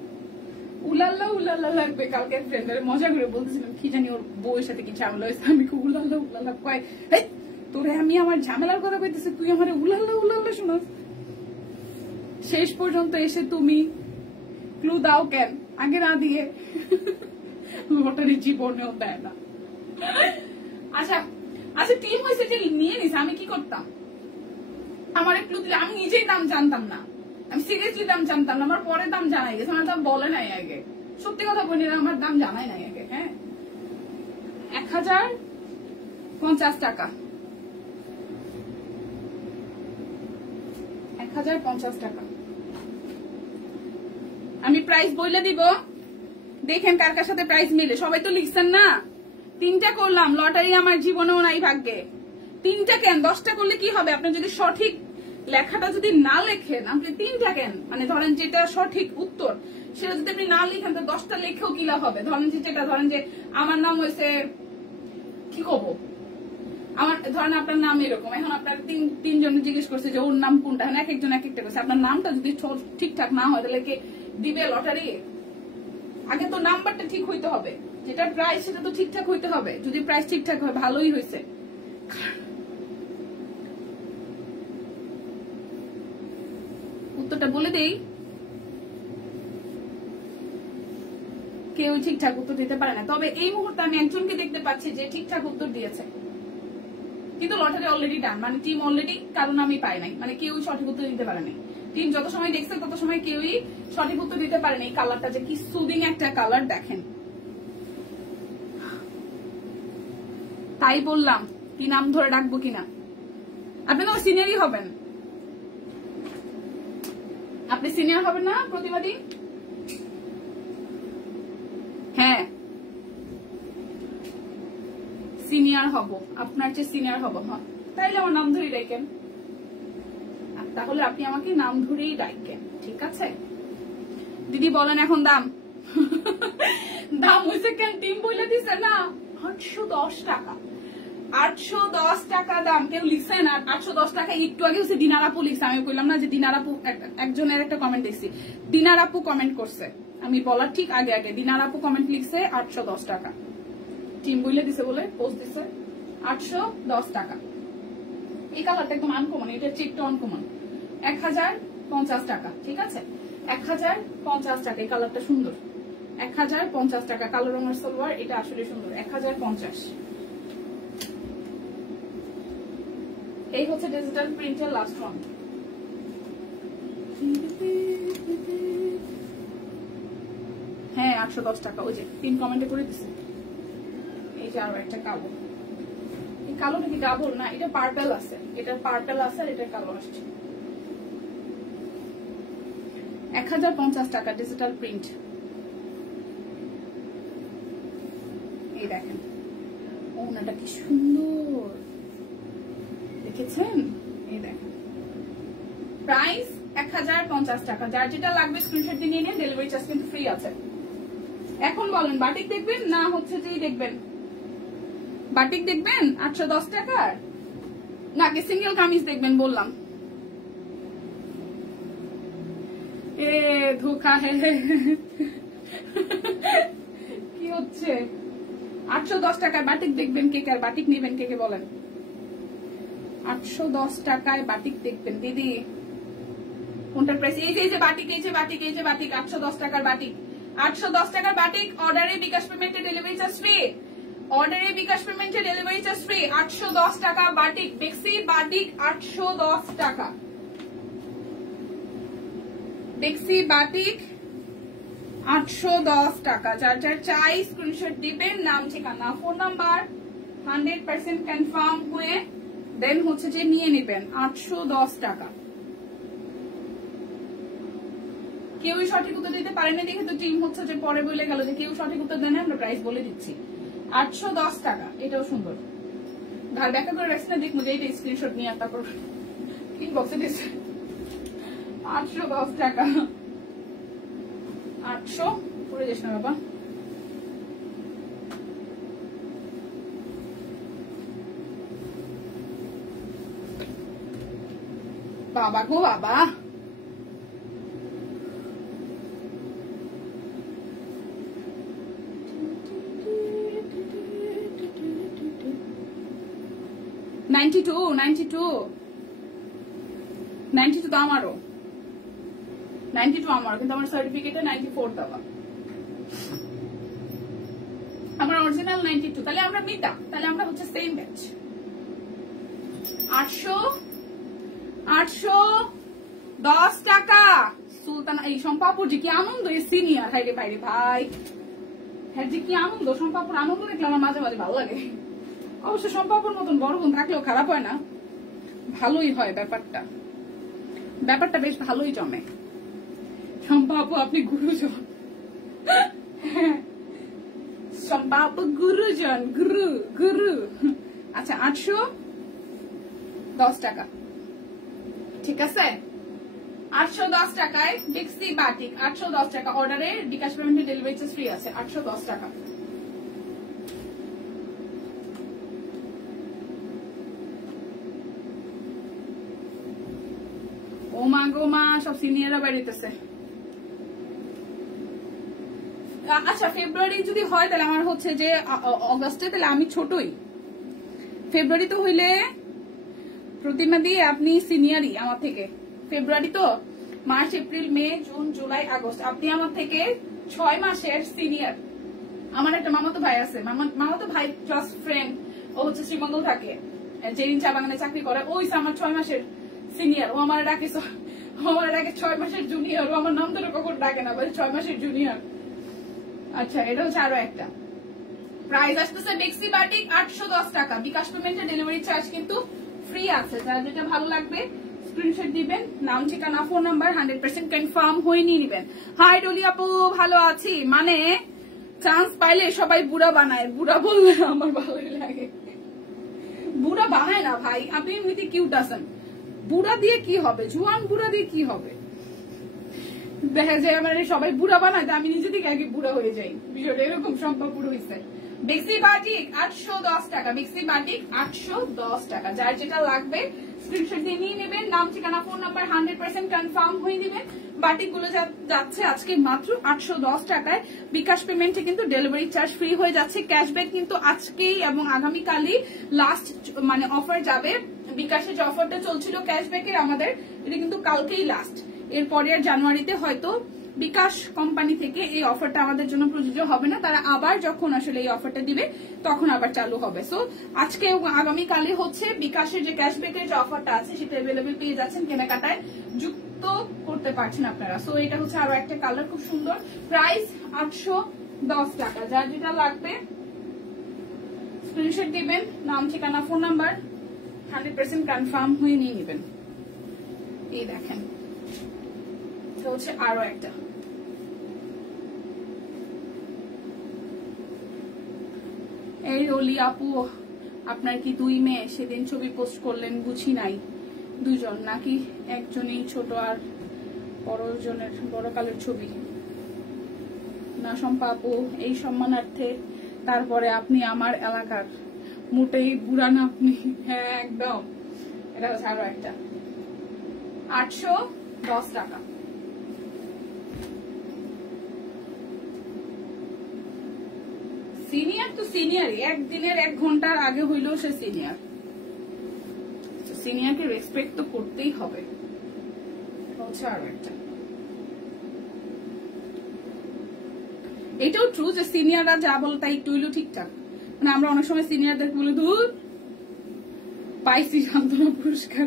উলাল্লা উলাল্লা লাগবে। কালকে ফ্রেন্ডের মজা করে বলতেছিলাম কি জানি ওর বউয়ের সাথে কি ঝামেলা হয়েছে, আমি খুব উলাল্লা উলাল্লা কয় তোরে আমি আমার ঝামেলার কথা কইতেছি, তুই আমার উলাল্লা উলাল্লা শোনাস। শেষ পর্যন্ত এসে তুমি ক্লু দাও কেন, আগে না দিয়ে। লটারি জীবনেও দেয় না। আচ্ছা আচ্ছা টিম হয়েছে যে নিয়ে নিস, আমি কি করতাম? আমার ক্লু দিলে আমি নিজেই দাম জানতাম না, আমি সিরিয়াসলি দাম জানতাম না, আমার পরে দাম জানাই গেছে, আমার দাম বলে নাই আগে, সত্যি কথা বলি না, আমার দাম জানাই নাই আগে। হ্যাঁ 1050 টাকা, 1050 টাকা। আমি প্রাইস বলে দিব, দেখেন কার কার সাথে প্রাইস মিলে। সবাই তো লিখছেন না, 3টা করলাম, লটারি আমার জীবনেও নাই ভাগ্যে। 3টা কেন, 10টা করলে কি হবে? আপনি যদি সঠিক লেখাটা যদি না লেখেন, আপনি 3টা কেন, মানে ধরেন যেটা সঠিক উত্তর সেটা যদি আপনি না লিখেন তো 10টা লেখেও কি লাভ হবে? ধরেন যে যেটা, ধরেন যে আমার নাম হয়েছে কি কব, আমার ধরেন আপনার নাম এরকম, এখন আপনার তিনজন জিজ্ঞেস করছে যে ওর নাম কোনটা, এক একজন এক একটা করছে, আপনার নামটা যদি ঠিকঠাক না হয় তাহলে কে দিবে লটারি? আগে তো নাম্বারটা ঠিক হইতে হবে, যেটা প্রাইস সেটা তো ঠিকঠাক হইতে হবে। যদি প্রাইস ঠিকঠাক হয় ভালোই হয়েছে। উত্তরটা বলে দেই, কেউ ঠিকঠাক উত্তর দিতে পারে না। তবে এই মুহূর্তে আমি একজনকে দেখতে পাচ্ছি যে ঠিকঠাক উত্তর দিয়েছে, কিন্তু লটারি অলরেডি ডান, মানে টিম অলরেডি, কারণ আমি পাই নাই, মানে কেউ সঠিক উত্তর দিতে পারে নাই। টিম যত সময় দেখছে তত সময় কেউই সঠিক উত্তর দিতে পারে নাই। কালারটা যে কি সুদিং একটা কালার দেখেন, তাই বললাম কি নাম ধরে ডাকবো কিনা। আপনি তো সিনিয়রই হবেন, আপনি সিনিয়র হবেন না প্রতিবাদী? হ্যাঁ সিনিয়র হব, আপনার চেয়ে সিনিয়র হব। হ্যাঁ তাইলে আমার নাম ধরেই ডাকেন, তাহলে আপনি আমাকে নাম ধরেই ডাকেন, ঠিক আছে? দিদি বলেন এখন দাম। দাম হয়েছে কেন, টিম বলে দিছে না 810 টাকা। 810 টাকা দাম, কেউ লিখছেন? আর 810 টাকা একটু আগে হচ্ছে দিনার আপু লিখছে, আমি বললাম না যে দিনার আপু, একজনের একটা কমেন্ট দেখছি, দিনার আপু কমেন্ট করছে, আমি বলার ঠিক আগে আগে দিনার আপু কমেন্ট লিখছে 810 টাকা। টিম বলে দিছে বলে পোস্ট দিছে 810 টাকা। এই কালারটা একদম আনকমন, এটা হচ্ছে একটু আনকমন। 1050 টাকা, ঠিক আছে? 1050 টাকা, এই কালারটা সুন্দর। 1050 টাকা, কালো রঙের সালোয়ার, এটা আসলে সুন্দর। 1050। এই হচ্ছে ডিজিটাল প্রিন্টের লাস্ট ওয়ান। হ্যাঁ 810 টাকা, ওই যে 3 কমেন্টে করে দিচ্ছে। এই যে আরো একটা কালো, এই কালোটা কি ডাবল না, এটা পার্পল আছে, এটা পার্পল আছে আর এটা কালো আসছে। 1050 টাকা ডিজিটাল প্রিন্ট। এই দেখেন ওনাটা কি সুন্দর, দেখেছেন? এই দেখেন প্রাইস 1050 টাকা। যার যেটা লাগবে স্ক্রিনশট দিয়ে নিয়ে নিন, ডেলিভারি চার্জ কিন্তু ফ্রি আছে। এখন বলেন বাটিক দেখবেন না হচ্ছে যে দেখবেন? বাটিক দেখবেন 810 টাকার, নাকি সিঙ্গেল কামিজ দেখবেন? বললাম এ ধোকা হে। কি হচ্ছে? 810 টাকায় বাটিক দেখবেন কে কে? আর বাটিক নেবেন কে কে বলেন? 810 টাকায় বাটিক দেখবেন দিদি, কোনটার প্রাইস? এই যে বাটিক, এই যে বাটিক, এই যে বাটিক, 810 টাকার বাটিক, 810 টাকার বাটিক। অর্ডারে বিকাশ পেমেন্টে ডেলিভারি চার্জ ফ্রি, অর্ডারে বিকাশ পেমেন্টে ডেলিভারি চার্জ ফ্রি। 810 টাকা বাটিক, বেক্সি বাটিক 810 টাকা, বেক্সি বাটিক 810 টাকা। যার যার চাই স্ক্রিনশট দিবেন, নাম ঠিকানা ফোন নাম্বার 100% কনফার্ম হয়ে দেন হচ্ছে যে নিয়ে নেবেন। 810 টাকা। কেউই সঠিক উত্তর দিতে পারেনি দেখে তো টিম হচ্ছে যে পরে বলে গেল যে কেউ সঠিক উত্তর দেন, আমরা প্রাইস বলে দিচ্ছি। 810 টাকা, এটাও সুন্দর। ধার দেখা করে রাখছি না, দেখবো যে এইটা স্ক্রিনশট নিয়ে তারপর ইনবক্সে দিচ্ছে। 810 টাকা, 800 পরে যাস না বাবা। বাবা গো বাবা, 92 তো আমারও 92 আমারও, কিন্তু আমার সার্টিফিকেটে 94 দেওয়া, আমার অরিজিনাল 92। তাহলে আমরা মিতা, তাহলে আমরা হচ্ছে সেম ব্যাচ। 810 টাকা সুলতানা। এই সম্পাপুর যে কি আনন্দ, এই সিনিয়র, হাই রে ভাই রে ভাই, হ্যাঁ যে কি আনন্দ, সম্পাপুর আনন্দ দেখলে আমার মাঝে মাঝে ভালো লাগে। অবশ্য সম্পাপুর মতন বড় বোন থাকলেও খারাপ হয় না, ভালোই হয় ব্যাপারটা বেশ ভালোই জমে। সম্পাপু আপনি গুরুজন, সম্পাপু গুরুজন, গুরু। আচ্ছা 810 টাকা, ঠিক আছে। 810 টাকায় বিক্সি বাটিক, 810 টাকা অর্ডারে বিকাশ পেমেন্টে ডেলিভারি চার্জ ফ্রি আছে। 810 টাকা। ও মা গো মা, সব সিনিয়ররা বেরিতেছে। আচ্ছা ফেব্রুয়ারি যদি হয় তাহলে আমার হচ্ছে যে অগাস্টে, তাহলে আমি ছোটই। ফেব্রুয়ারি তো হইলে প্রতিমা দিয়ে আপনি সিনিয়রই আমার থেকে। ফেব্রুয়ারি তো March April May June July August, আপনি আমার থেকে 6 মাসের সিনিয়র। আমার একটা মামাতো ভাই আছে, মামাতো ভাই জাস্ট ফ্রেন্ড, ও হচ্ছে শ্রীমঙ্গল থাকে, যেদিন চা বাগানে চাকরি করে, ওই আমার 6 মাসের সিনিয়র। ও আমার ডাকে 6 মাসের জুনিয়র। ও আমার নাম ধরে কখন ডাকে না, বলে 6 মাসের জুনিয়র। আচ্ছা এটা হচ্ছে আরো একটা। প্রাইস আসতেছে বেক্সি বাটিক 810 টাকা, বিকাশ পেমেন্টে ডেলিভারি চার্জ কিন্তু ফ্রি আছে। যার যেটা ভালো লাগবে স্ক্রিনশট দিবেন, নাম ঠিকানা ফোন নাম্বার 100% কনফার্ম হয়ে নিয়ে নিবেন। হাই ডলি আপু, ভালো আছি। মানে চান্স পাইলে সবাই বুড়া বানায়, বুড়া বললে আমার ভালোই লাগে। বুড়া বানায় না ভাই, আপনি এমনিতে কিউট আছেন, বুড়া দিয়ে কি হবে, জুয়ান বুড়া দিয়ে কি হবে। দেখা যায় আমার সবাই বুড়া বানায়, আমি নিজে থেকে আগে বুড়া হয়ে যাই, বিষয়টা এরকম সম্ভব পুরো হয়েছে। বেক্সি বাটিক 810 টাকা, বেক্সি বাটিক 810 টাকা। যার যেটা লাগবে স্ক্রিনশট দিয়ে নিয়ে নেবেন, নাম ঠিকানা ফোন নাম্বার 100% কনফার্ম হয়ে নেবেন। বাটিক গুলো যাচ্ছে আজকে মাত্র 810 টাকায়। বিকাশ পেমেন্টে কিন্তু ডেলিভারি চার্জ ফ্রি হয়ে যাচ্ছে। ক্যাশব্যাক কিন্তু আজকেই এবং আগামীকালই লাস্ট মানে অফার যাবে। বিকাশে যে অফারটা চলছিল ক্যাশব্যাকের আমাদের, এটা কিন্তু কালকেই লাস্ট। এরপরে আর জানুয়ারিতে হয়তো বিকাশ কোম্পানি থেকে এই অফারটা আমাদের জন্য প্রযোজ্য হবে না, তারা আবার যখন আসলে এই অফারটা দিবে তখন আবার চালু হবে। সো আজকে এবং আগামীকালে হচ্ছে বিকাশের যে ক্যাশব্যাকের যে অফারটা আছে সেটা অ্যাভেলেবেল পেয়ে যাচ্ছেন, কেনাকাটায় যুক্ত করতে পারছেন আপনারা। সো এটা হচ্ছে আরো একটা কালার, খুব সুন্দর। প্রাইস 810 টাকা। যার যেটা লাগবে স্ক্রিনশট দিবেন, নাম ঠিকানা ফোন নাম্বার 100% কনফার্ম হয়ে নিয়ে নেবেন। এই দেখেন হচ্ছে আরো একটা। এই রলি আপু, আপনার কি 2 মেয়ে? সেদিন ছবি পোস্ট করলেন, বুঝি নাই 2 জন নাকি একজনই ছোট আর বড়জনের বড় কালের ছবি? না শম্পা আপু, এই সম্মানার্থে তারপরে আপনি আমার এলাকার, মোটেই বুড়া না আপনি। হ্যাঁ একদম। এটা হচ্ছে আরো একটা 810 টাকা। সিনিয়র তো সিনিয়রই, একদিনের 1 ঘন্টার আগে হইলেও সে সিনিয়র। সিনিয়রকে রেসপেক্ট তো করতেই হবে। হচ্ছে আরো একটা। এটাও ট্রু যে সিনিয়ররা যা বলে তাই একটু হইলেও ঠিকঠাক। মানে আমরা অনেক সময় সিনিয়রদের বলে ধুর পাইছি সান্ত্বনা পুরস্কার,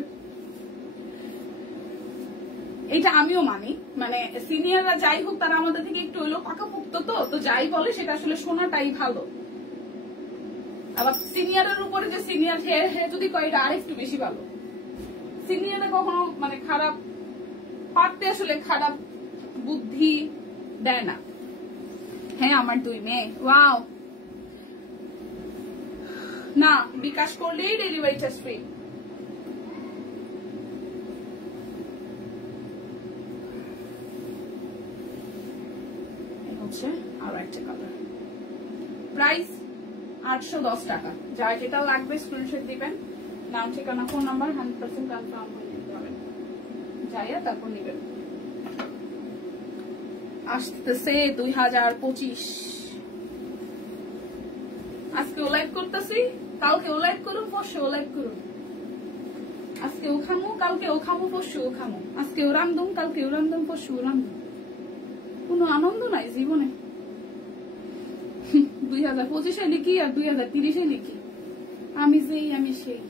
এটা আমিও মানি। মানে সিনিয়ররা যাই হোক তারা আমাদের থেকে একটু হইলেও পাকাপোক্ত, তো যাই বলে সেটা আসলে শোনাটাই ভালো। আবার সিনিয়রের উপরে যে সিনিয়র হে যদি কয় এটা আরেকটু বেশি ভালো। সিনিয়ররা কখনো মানে খারাপ পারতে আসলে খারাপ বুদ্ধি দেয় না। হ্যাঁ আমার 2 মেয়ে। ওয়াও। না বিকাশ করলেই ডেলিভারি চার্জ ফ্রি। আরো একটা কালার। প্রাইস 810 টাকা। যার যেটা লাগবে স্ক্রিনশট দিবেন, নাম ঠিকানা ফোন নাম্বার 100% কনফার্ম হয়ে নিতে হবে, যাইয়া তারপর নিবেন। আসতেছে 2025। আজকে ও লাইভ করতেছি, কালকে ও লাইভ করুন, পরশু ও লাইভ করুন, আজকেও খামু, কালকেও খামু, পরশুও খামু। আজকেও রান্ধুম, কালকেও রান্ধুম, পরশুও রান্ধুম। কোনো আনন্দ নাই জীবনে। 2025-এ লিখি আর 2030-এ লিখি, আমি যেই আমি সেই।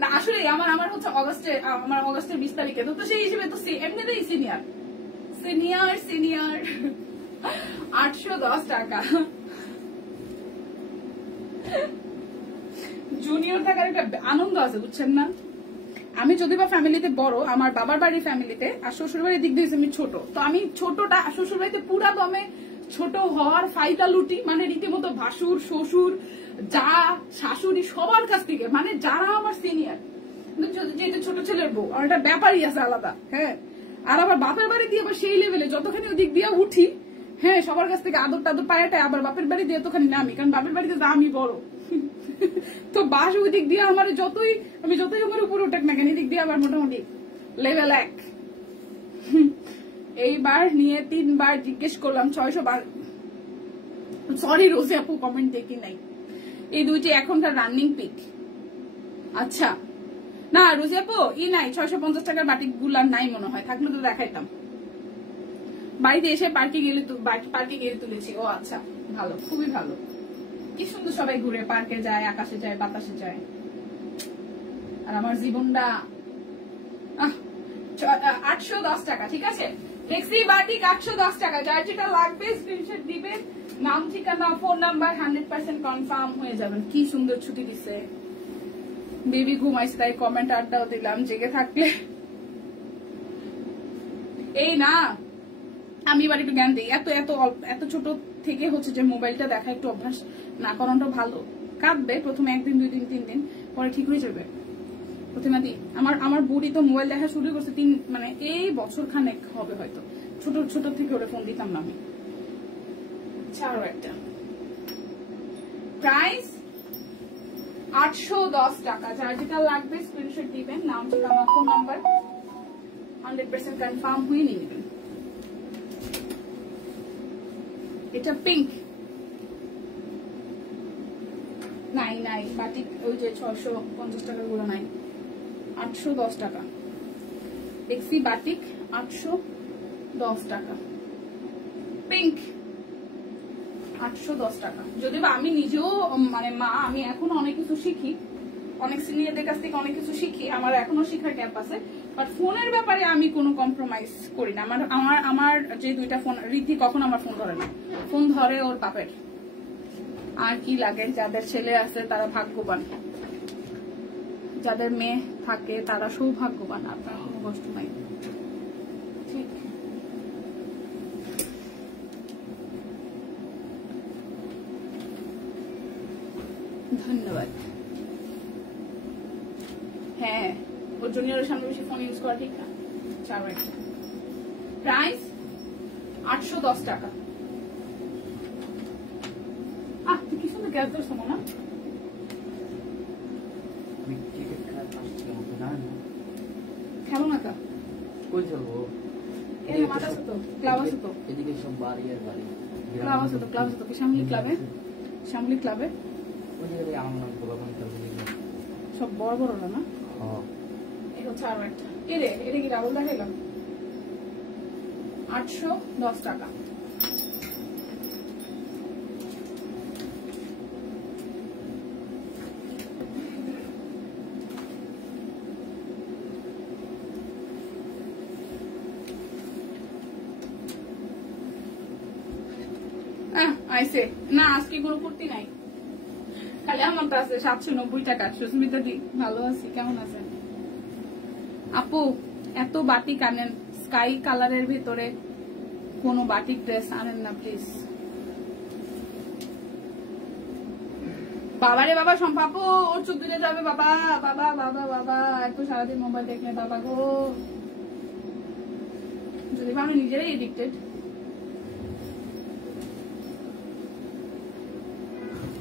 না আসলে আমার হচ্ছে অগস্টের 20 তারিখে, তো সেই হিসেবে তো এমনিতেই সিনিয়র সিনিয়র সিনিয়র। 810 টাকা। জুনিয়র থাকার একটা আনন্দ আছে, বুঝছেন না? আমি যদি বা ফ্যামিলিতে বড়, আমার বাবার বাড়ির ফ্যামিলিতে, আর শ্বশুর বাড়ির দিক দিয়ে আমি ছোট, তো আমি ছোটটা শ্বশুর বাড়িতে পুরা দমে ছোট হওয়ার ফাইদা লুটি, মানে রীতিমতো ভাসুর শ্বশুর যা শাশুড়ি সবার কাছ থেকে, মানে যারা আমার সিনিয়র, যেহেতু ছোট ছেলের বউ, আর একটা ব্যাপারই আছে আলাদা। হ্যাঁ, আর আবার বাপের বাড়ি দিয়ে আবার সেই লেভেলে যতখানি ওদিক দিয়ে উঠি, হ্যাঁ, সবার কাছ থেকে আদর টাদর পায়াটায়, আবার বাপের বাড়ি দিয়ে এতখানি নামি, কারণ বাপের বাড়িতে যা আমি বড়, তো বাস ওই দিক দিয়ে আমার যতই আমার উপরে উঠেক না কেন, এদিক দিয়ে আবার মোটামুটি লেভেল 1। এইবার নিয়ে 3 বার জিজ্ঞেস করলাম, 600 বার। সরি রোজে আপু, কমেন্ট দেখি নাই। এই দুইটি এখনকার রানিং পিক। আচ্ছা না রোজি আপু, নাই 650 টাকার বাটিক গুলার নাই মনে হয়, থাকলে তো দেখাইতাম। বাড়িতে এসে পার্কে গেলে তুলেছি। ও আচ্ছা, ভালো, খুবই ভালো। কি সুন্দর সবাই ঘুরে, পার্কে যায়, আকাশে যায়, বাতাসে যায়। আর আমার জীবনটা 810 টাকা। ঠিক আছে, ফ্লেক্সি বাটিক 810 টাকা। যার যেটা লাগবে স্ক্রিনশট দিবেন, নাম, ঠিকানা, ফোন নাম্বার, 100% কনফার্ম হয়ে যাবেন। কি সুন্দর ছুটি দিছে, বেবি ঘুমাইছে, তাই কমেন্ট আড্ডাও দিলাম। জেগে থাকলে এই না, আমি এবার একটু জ্ঞান দিই। এত ছোট থেকে হচ্ছে যে মোবাইলটা দেখা একটু অভ্যাস না করানোটা ভালো। কাঁদবে প্রথমে 1 দিন 2 দিন 3 দিন, পরে ঠিক হয়ে যাবে। প্রতিমা দি, আমার বুড়ি তো মোবাইল দেখা শুরু করছে মানে এই বছর খানেক হবে হয়তো। ছোট থেকে ওরে ফোন দিতাম না আমি। ছাড়ো একটা। প্রাইস 810 টাকা। যার যেটা লাগবে স্ক্রিনশট দিবেন, নাম, ঠিকানা, ফোন নাম্বার, 100% কনফার্ম হয়ে নিয়ে নেবেন। এটা পিঙ্ক। নাই বাটিক ওই যে 650 টাকার গুলো নাই, 810 টাকা। এক্সি বাটিক 810 টাকা, পিঙ্ক 810 টাকা। যদিও আমি নিজেও মানে মা, আমি এখনো অনেক কিছু শিখি, অনেক সিনিয়রদের কাছ থেকে অনেক কিছু শিখি, আমার এখনো শেখার গ্যাপ আছে। বাট ফোনের ব্যাপারে আমি কোনো কম্প্রোমাইজ করি না। আমার যে 2টা ফোন, রীতি কখন আমার ফোন ধরে না, ফোন ধরে ওর বাপের। আর কি লাগে, যাদের ছেলে আছে তারা ভাগ্যবান, যাদের মেয়ে থাকে তারা সৌভাগ্যবান। আপনার কোনো কষ্ট নাই। ঠিক, ধন্যবাদ। হ্যাঁ, ওর জুনিয়রের সামনে বেশি ফোন ইউজ করা ঠিক না। প্রাইস 810 টাকা। তুই কি সুন্দর গ্যাস ধরছো না? খেলো না কা? কই যাবো? মাঠ আছে তো, ক্লাব আছে তো, এদিকে সব বাড়ি আর বাড়ি। ক্লাব আছে তো, কি শ্যামলী ক্লাবে? শ্যামলী ক্লাবে ওই জায়গায় আমার নাম গোলাপন করবে। সব বড় বড় না? হ্যাঁ, এই হচ্ছে আরো একটা। এটা কি ডাবল দেখাইলাম? 810 টাকা। আইসে না, আজকে কোনো কুর্তি নাই, খালি আমার তো আছে 790 টাকা। সুস্মিতা দি, ভালো আছি, কেমন আছেন আপু? এত বাটিক আনেন, স্কাই কালারের ভিতরে কোনো বাটিক ড্রেস আনেন না প্লিজ। বাবারে বাবা, সম্পাপু ওর চোখ দিলে যাবে। বাবা বাবা বাবা বাবা, একটু সারাদিন মোবাইল দেখলে বাবা গো। যদি আমরা নিজেরাই এডিক্টেড।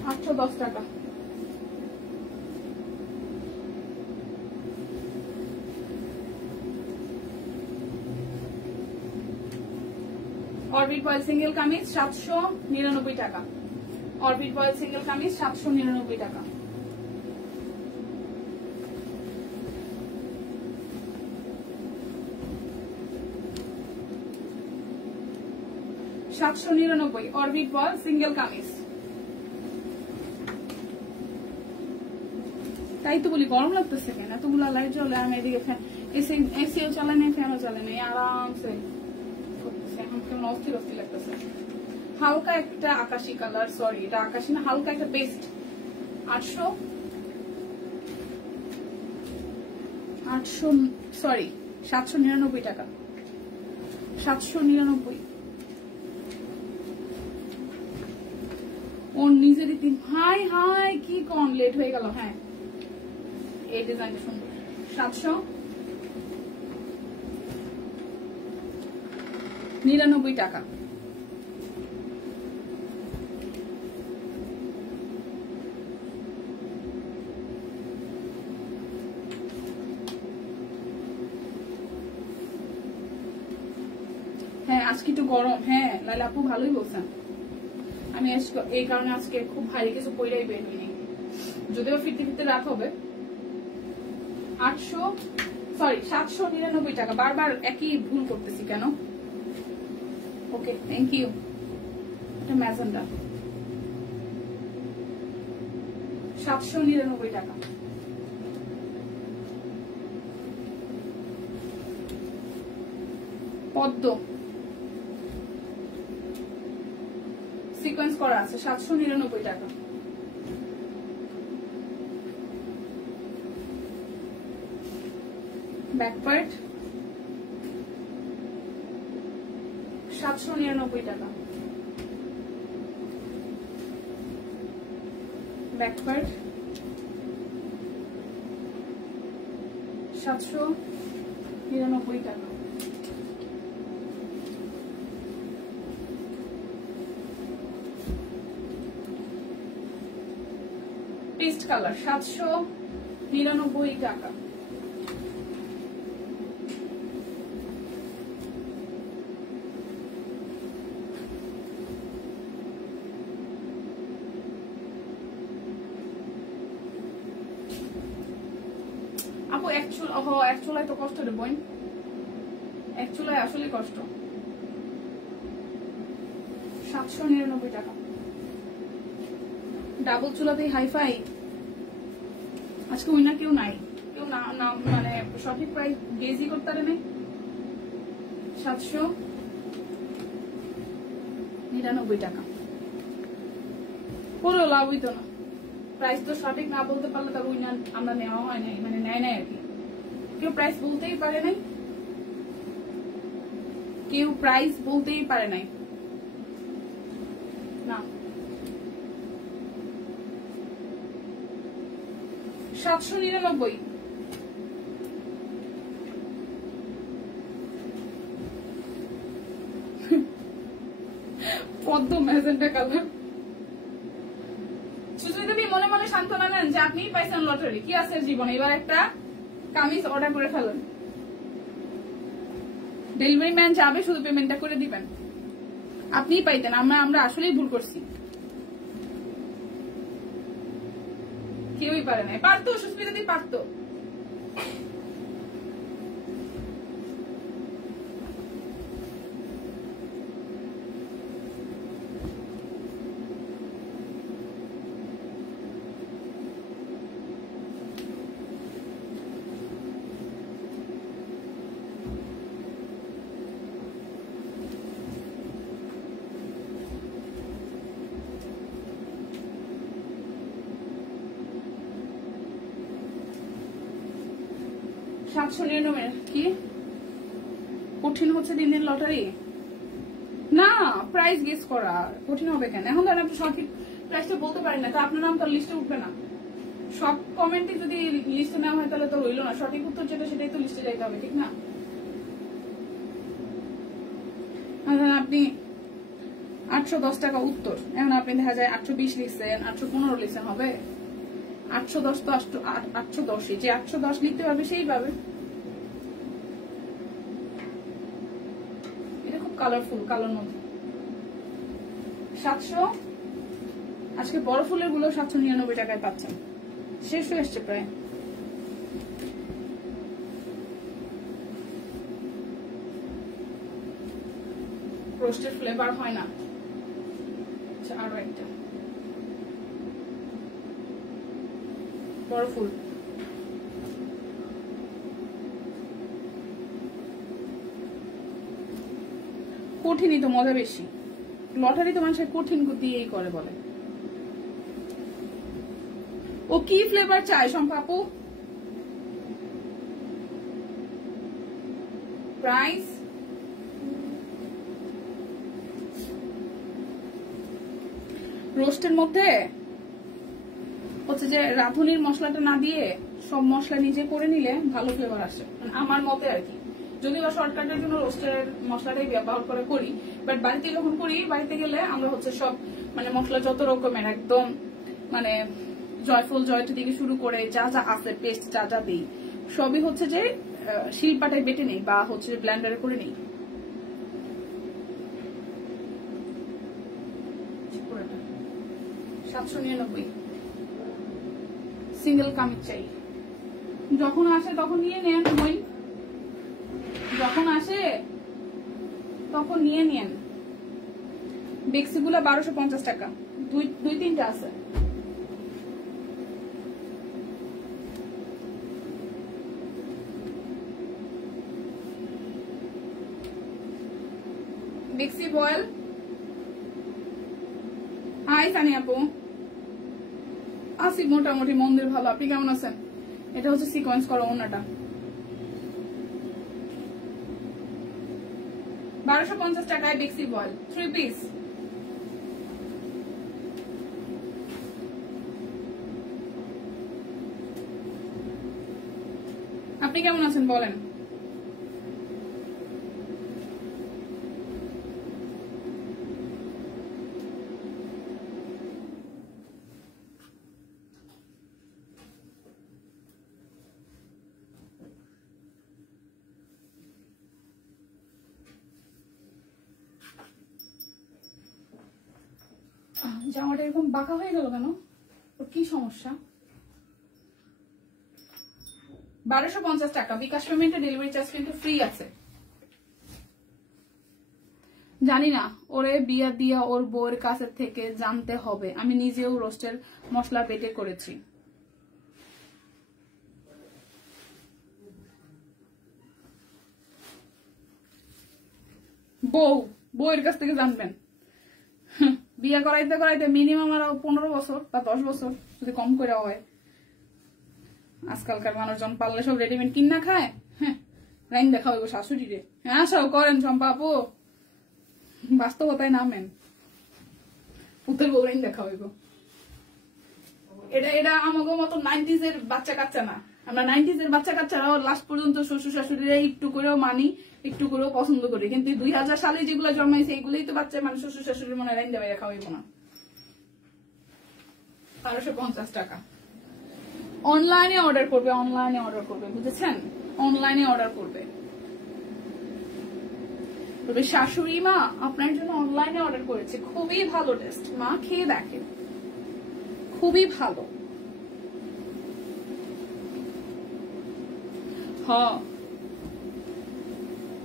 810 টাকা। অরবিট বয়েল সিঙ্গেল কামিজ 799 টাকা। অরবিট বয়েল সিঙ্গেল কামিজ 799 টাকা। Orbit voile single kameez. তাই তো বলি গরম লাগতেছে কেন, এতগুলো লাইট জ্বলে, আমি এদিকে এসিও চালাই নাই, ফ্যানও চালাই নাই, আরামসে এখন কেমন অস্থির অস্থির লাগতেছে। হালকা একটা আকাশি কালার, সরি এটা আকাশি না, হালকা একটা পেস্ট, 799 টাকা। 799 ওর নিজেরই তিন। হাই হাই কি কম লেট হয়ে গেল। হ্যাঁ এই ডিজাইনটা সুন্দর। 799 টাকা। হ্যাঁ আজকে একটু গরম। হ্যাঁ লাইলা আপু ভালোই বলছেন। আমি এই কারণে আজকে খুব ভারী কিছু পইরাই বের হইনি, যদিও ফিরতে ফিরতে রাত হবে। 799 টাকা। বারবার একই ভুল করতেছি কেন? Okay thank you. এটা ম্যাজেন্ডা। 799 টাকা। পদ্ম সিকোয়েন্স করা আছে, 799 টাকা। ব্যাকপার্ট 799 টাকা। ব্যাকপার্ট 799 টাকা। পেস্ট কালার 799 টাকা। আপু এক চুলায় তো কষ্ট রে বোন, এক চুলায় আসলে কষ্ট। 799 টাকা। ডাবল চুলাতেই হাইফাই। আজকে উইনার কেউ নাই, কেউ না মানে সঠিক প্রাইস গেজই করতে পারে নাই। 799 টাকা। পুরো লাভ হইতো না, প্রাইস তো সঠিক না বলতে পারলে তার উইনার আমরা নেওয়া হয় নাই, মানে নেয় নাই আর কি। কেউ প্রাইস বলতেই পারে নাই, কেউ প্রাইস বলতেই পারে নাই না। 799। পদ্ম ম্যাজেন্টা কালার। সুস্মিতা মনে মনে সান্ত্বনা নেন যে আপনিই পাইছেন লটারি। কি আছে জীবনে, এবার একটা কামিজ অর্ডার করে ফেলেন, ডেলিভারি ম্যান যাবে, শুধু পেমেন্টটা করে দিবেন, আপনিই পাইতেন। আমরা আসলেই ভুল করছি, কেউই পারে নাই। পারতো সুস্মিতা দি, পারতো। কি কঠিন হচ্ছে দিন দিন লটারি? না, প্রাইস গেস করা কঠিন হবে কেন? এখন ধরেন আপনি সঠিক প্রাইসটা বলতে পারেন না, তা আপনার নাম তার লিস্টে উঠবে না। সব কমেন্টে যদি লিস্টে নেওয়া হয় তাহলে তো রইল না, সঠিক উত্তর যেটা সেটাই তো লিস্টে যাইতে হবে, ঠিক না? আপনি 810 টাকা উত্তর, এখন আপনি দেখা যায় 820 লিখছেন, 815 লিখছেন, হবে? 810 তো 810, যে 810 লিখতে পারবে সেই পাবে। এটা খুব কালারফুল, কালোর মধ্যে। 700 আজকে বড় ফুলের গুলো 799 টাকায় পাচ্ছেন, শেষ হয়ে আসছে প্রায়। রোস্টেড ফ্লেভার হয় না। আচ্ছা, আরো একটা বড় ফুল। কঠিনই তো মজা বেশি, লটারি তো মানুষের কঠিন দিয়েই করে বলে। ও কি ফ্লেভার চাই সম্পাপু? প্রাইস রোস্টের মধ্যে হচ্ছে যে রাঁধুনির মশলাটা না দিয়ে সব মশলা নিজে করে নিলে ভালো ফ্লেভার আসে, আমার মতে আর কি। যদিও বা শর্টকাটের জন্য রোস্টের মশলাটাই ব্যবহার করে করি, বাট বাড়িতে যখন করি, বাড়িতে গেলে আমরা হচ্ছে সব মানে মশলা যত রকমের একদম মানে জয়ফুল জয়টি থেকে শুরু করে যা যা আছে পেস্ট যা যা দিই সবই হচ্ছে যে শিলপাটায় বেটে নেই বা হচ্ছে যে ব্লেন্ডারে করে নেই। 799 সিঙ্গেল কামিজ চাই। যখন আসে তখন নিয়ে নেন, যখন আসে তখন নিয়ে নেন। বেক্সি গুলা 1250 টাকা, দুই তিনটা আছে। বেক্সি বয়েল। হাই সানি আপু, আসি মোটামুটি, মন্দির ভালো। আপনি কেমন আছেন? এটা হচ্ছে সিকোয়েন্স করা ওনাটা, 1250 টাকায় বেক্সি বয়েল 3 পিস। আপনি কেমন আছেন বলেন? জামাটা এরকম বাঁকা হয়ে গেল কেন? ওর কি সমস্যা? 1250 টাকা বিকাশ পেমেন্টে, ডেলিভারি চার্জ কিন্তু ফ্রি আছে। জানি না, ওরে বিয়া দিয়া ওর বউয়ের কাছে থেকে জানতে হবে। আমি নিজেও রোস্টের মশলা বেটে করেছি। বউয়ের কাছ থেকে জানবেন। বিয়া করাইতে করাইতে মিনিমাম আরো 15 বছর বা 10 বছর যদি কম করে হয়। আজকালকার মানুষজন পারলে সব রেডিমেড কিনা খায়। হ্যাঁ, রাইন দেখা হইব শাশুড়ি রে। হ্যাঁ, সব করেন চম্পা আপু, বাস্তবতায় নামেন, উত্তর বউ রাইন দেখা হইব। এটা আমাকে মতো 90s এর বাচ্চা কাচ্চা না। আমরা 90s এর বাচ্চা কাচ্চারাও লাস্ট পর্যন্ত শ্বশুর শাশুড়িরা একটু করেও মানি, একটু করেও পছন্দ করি। কিন্তু 2000 সালে যেগুলো জন্মাইছে এগুলোই তো বাচ্চা মানে শ্বশুর শাশুড়ির মনে রাইন দেওয়া খাওয়াইব না। 1250 টাকা। অনলাইনে অর্ডার করবে, অনলাইনে অর্ডার করবে, বুঝেছেন? অনলাইনে অর্ডার করবে। তবে শাশুড়ি মা আপনার জন্য অনলাইনে অর্ডার করেছে, খুবই ভালো টেস্ট, মা খেয়ে দেখে, খুবই ভালো।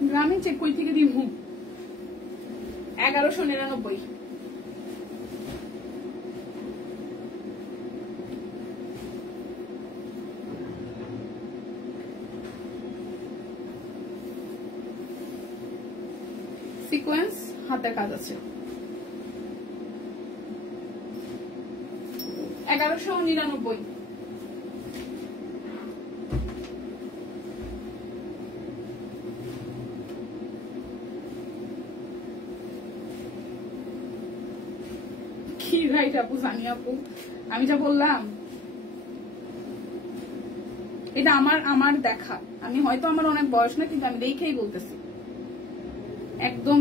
গ্রামে চেক কই থেকে দিব 1199। সিকোয়েন্স হাতের কাজ আছে। 1199। কি রাইট আপু, জানি আপু, আমি যা বললাম এটা আমার দেখা। আমি হয়তো আমার অনেক বয়স না, কিন্তু আমি দেখেই বলতেছি, একদম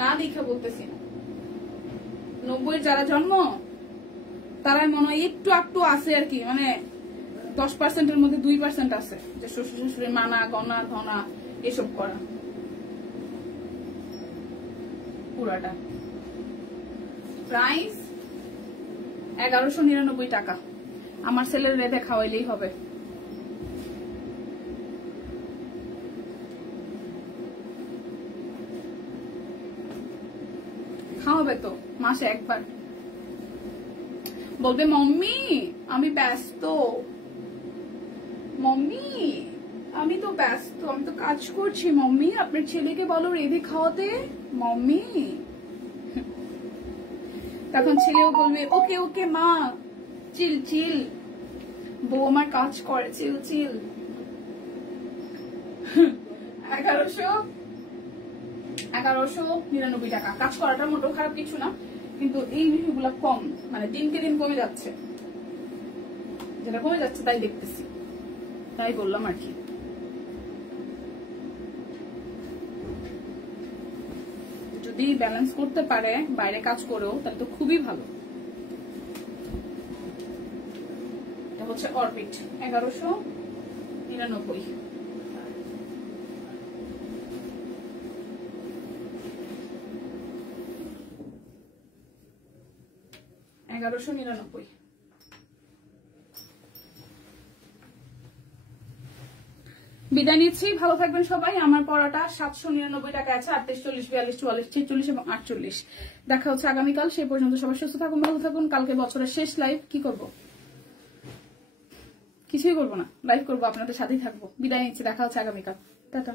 না দেখে বলতেছি না। 90 যারা জন্ম তারাই মনে হয় একটু একটু আছে আর কি, মানে 10%-এর মধ্যে 2% আছে যে শ্বশুর শাশুড়ি মানা গনা ধনা এসব করা। পুরাটা প্রাইস 1199 টাকা। আমার ছেলের রেঁধে খাওয়াইলেই হবে। খাওয়াবে তো মাসে একবার। বলবে মম্মি আমি ব্যস্ত, মম্মি আমি তো ব্যস্ত, আমি তো কাজ করছি, মম্মি আপনার ছেলেকে বলো রেঁধে খাওয়াতে মম্মি। তখন ছেলেও বলবে ওকে ওকে মা, চিল চিল, বউ আমার কাজ করে, চিল চিল। 1199 টাকা। কাজ করাটা মোটেও খারাপ কিছু না, কিন্তু এই বিষয়গুলো কম, মানে দিনকে দিন কমে যাচ্ছে, যেটা কমে যাচ্ছে তাই দেখতেছি, তাই বললাম আর কি। যদি ব্যালেন্স করতে পারে বাইরে কাজ করেও তাহলে তো খুবই ভালো। এটা হচ্ছে অরবিট 1199। বিদায় নিচ্ছি, ভালো থাকবেন সবাই। আমার পড়াটা 799 টাকা আছে, 38, 40, 42, 44, 46 এবং 48। দেখা হচ্ছে আগামীকাল, সেই পর্যন্ত সবাই সুস্থ থাকুন, ভালো থাকুন। কালকে বছরের শেষ লাইভ, কি করব? কিছুই করবো না, লাইভ করবো, আপনাদের সাথেই থাকবো। বিদায় নিচ্ছি, দেখা হচ্ছে আগামীকাল, টাটা।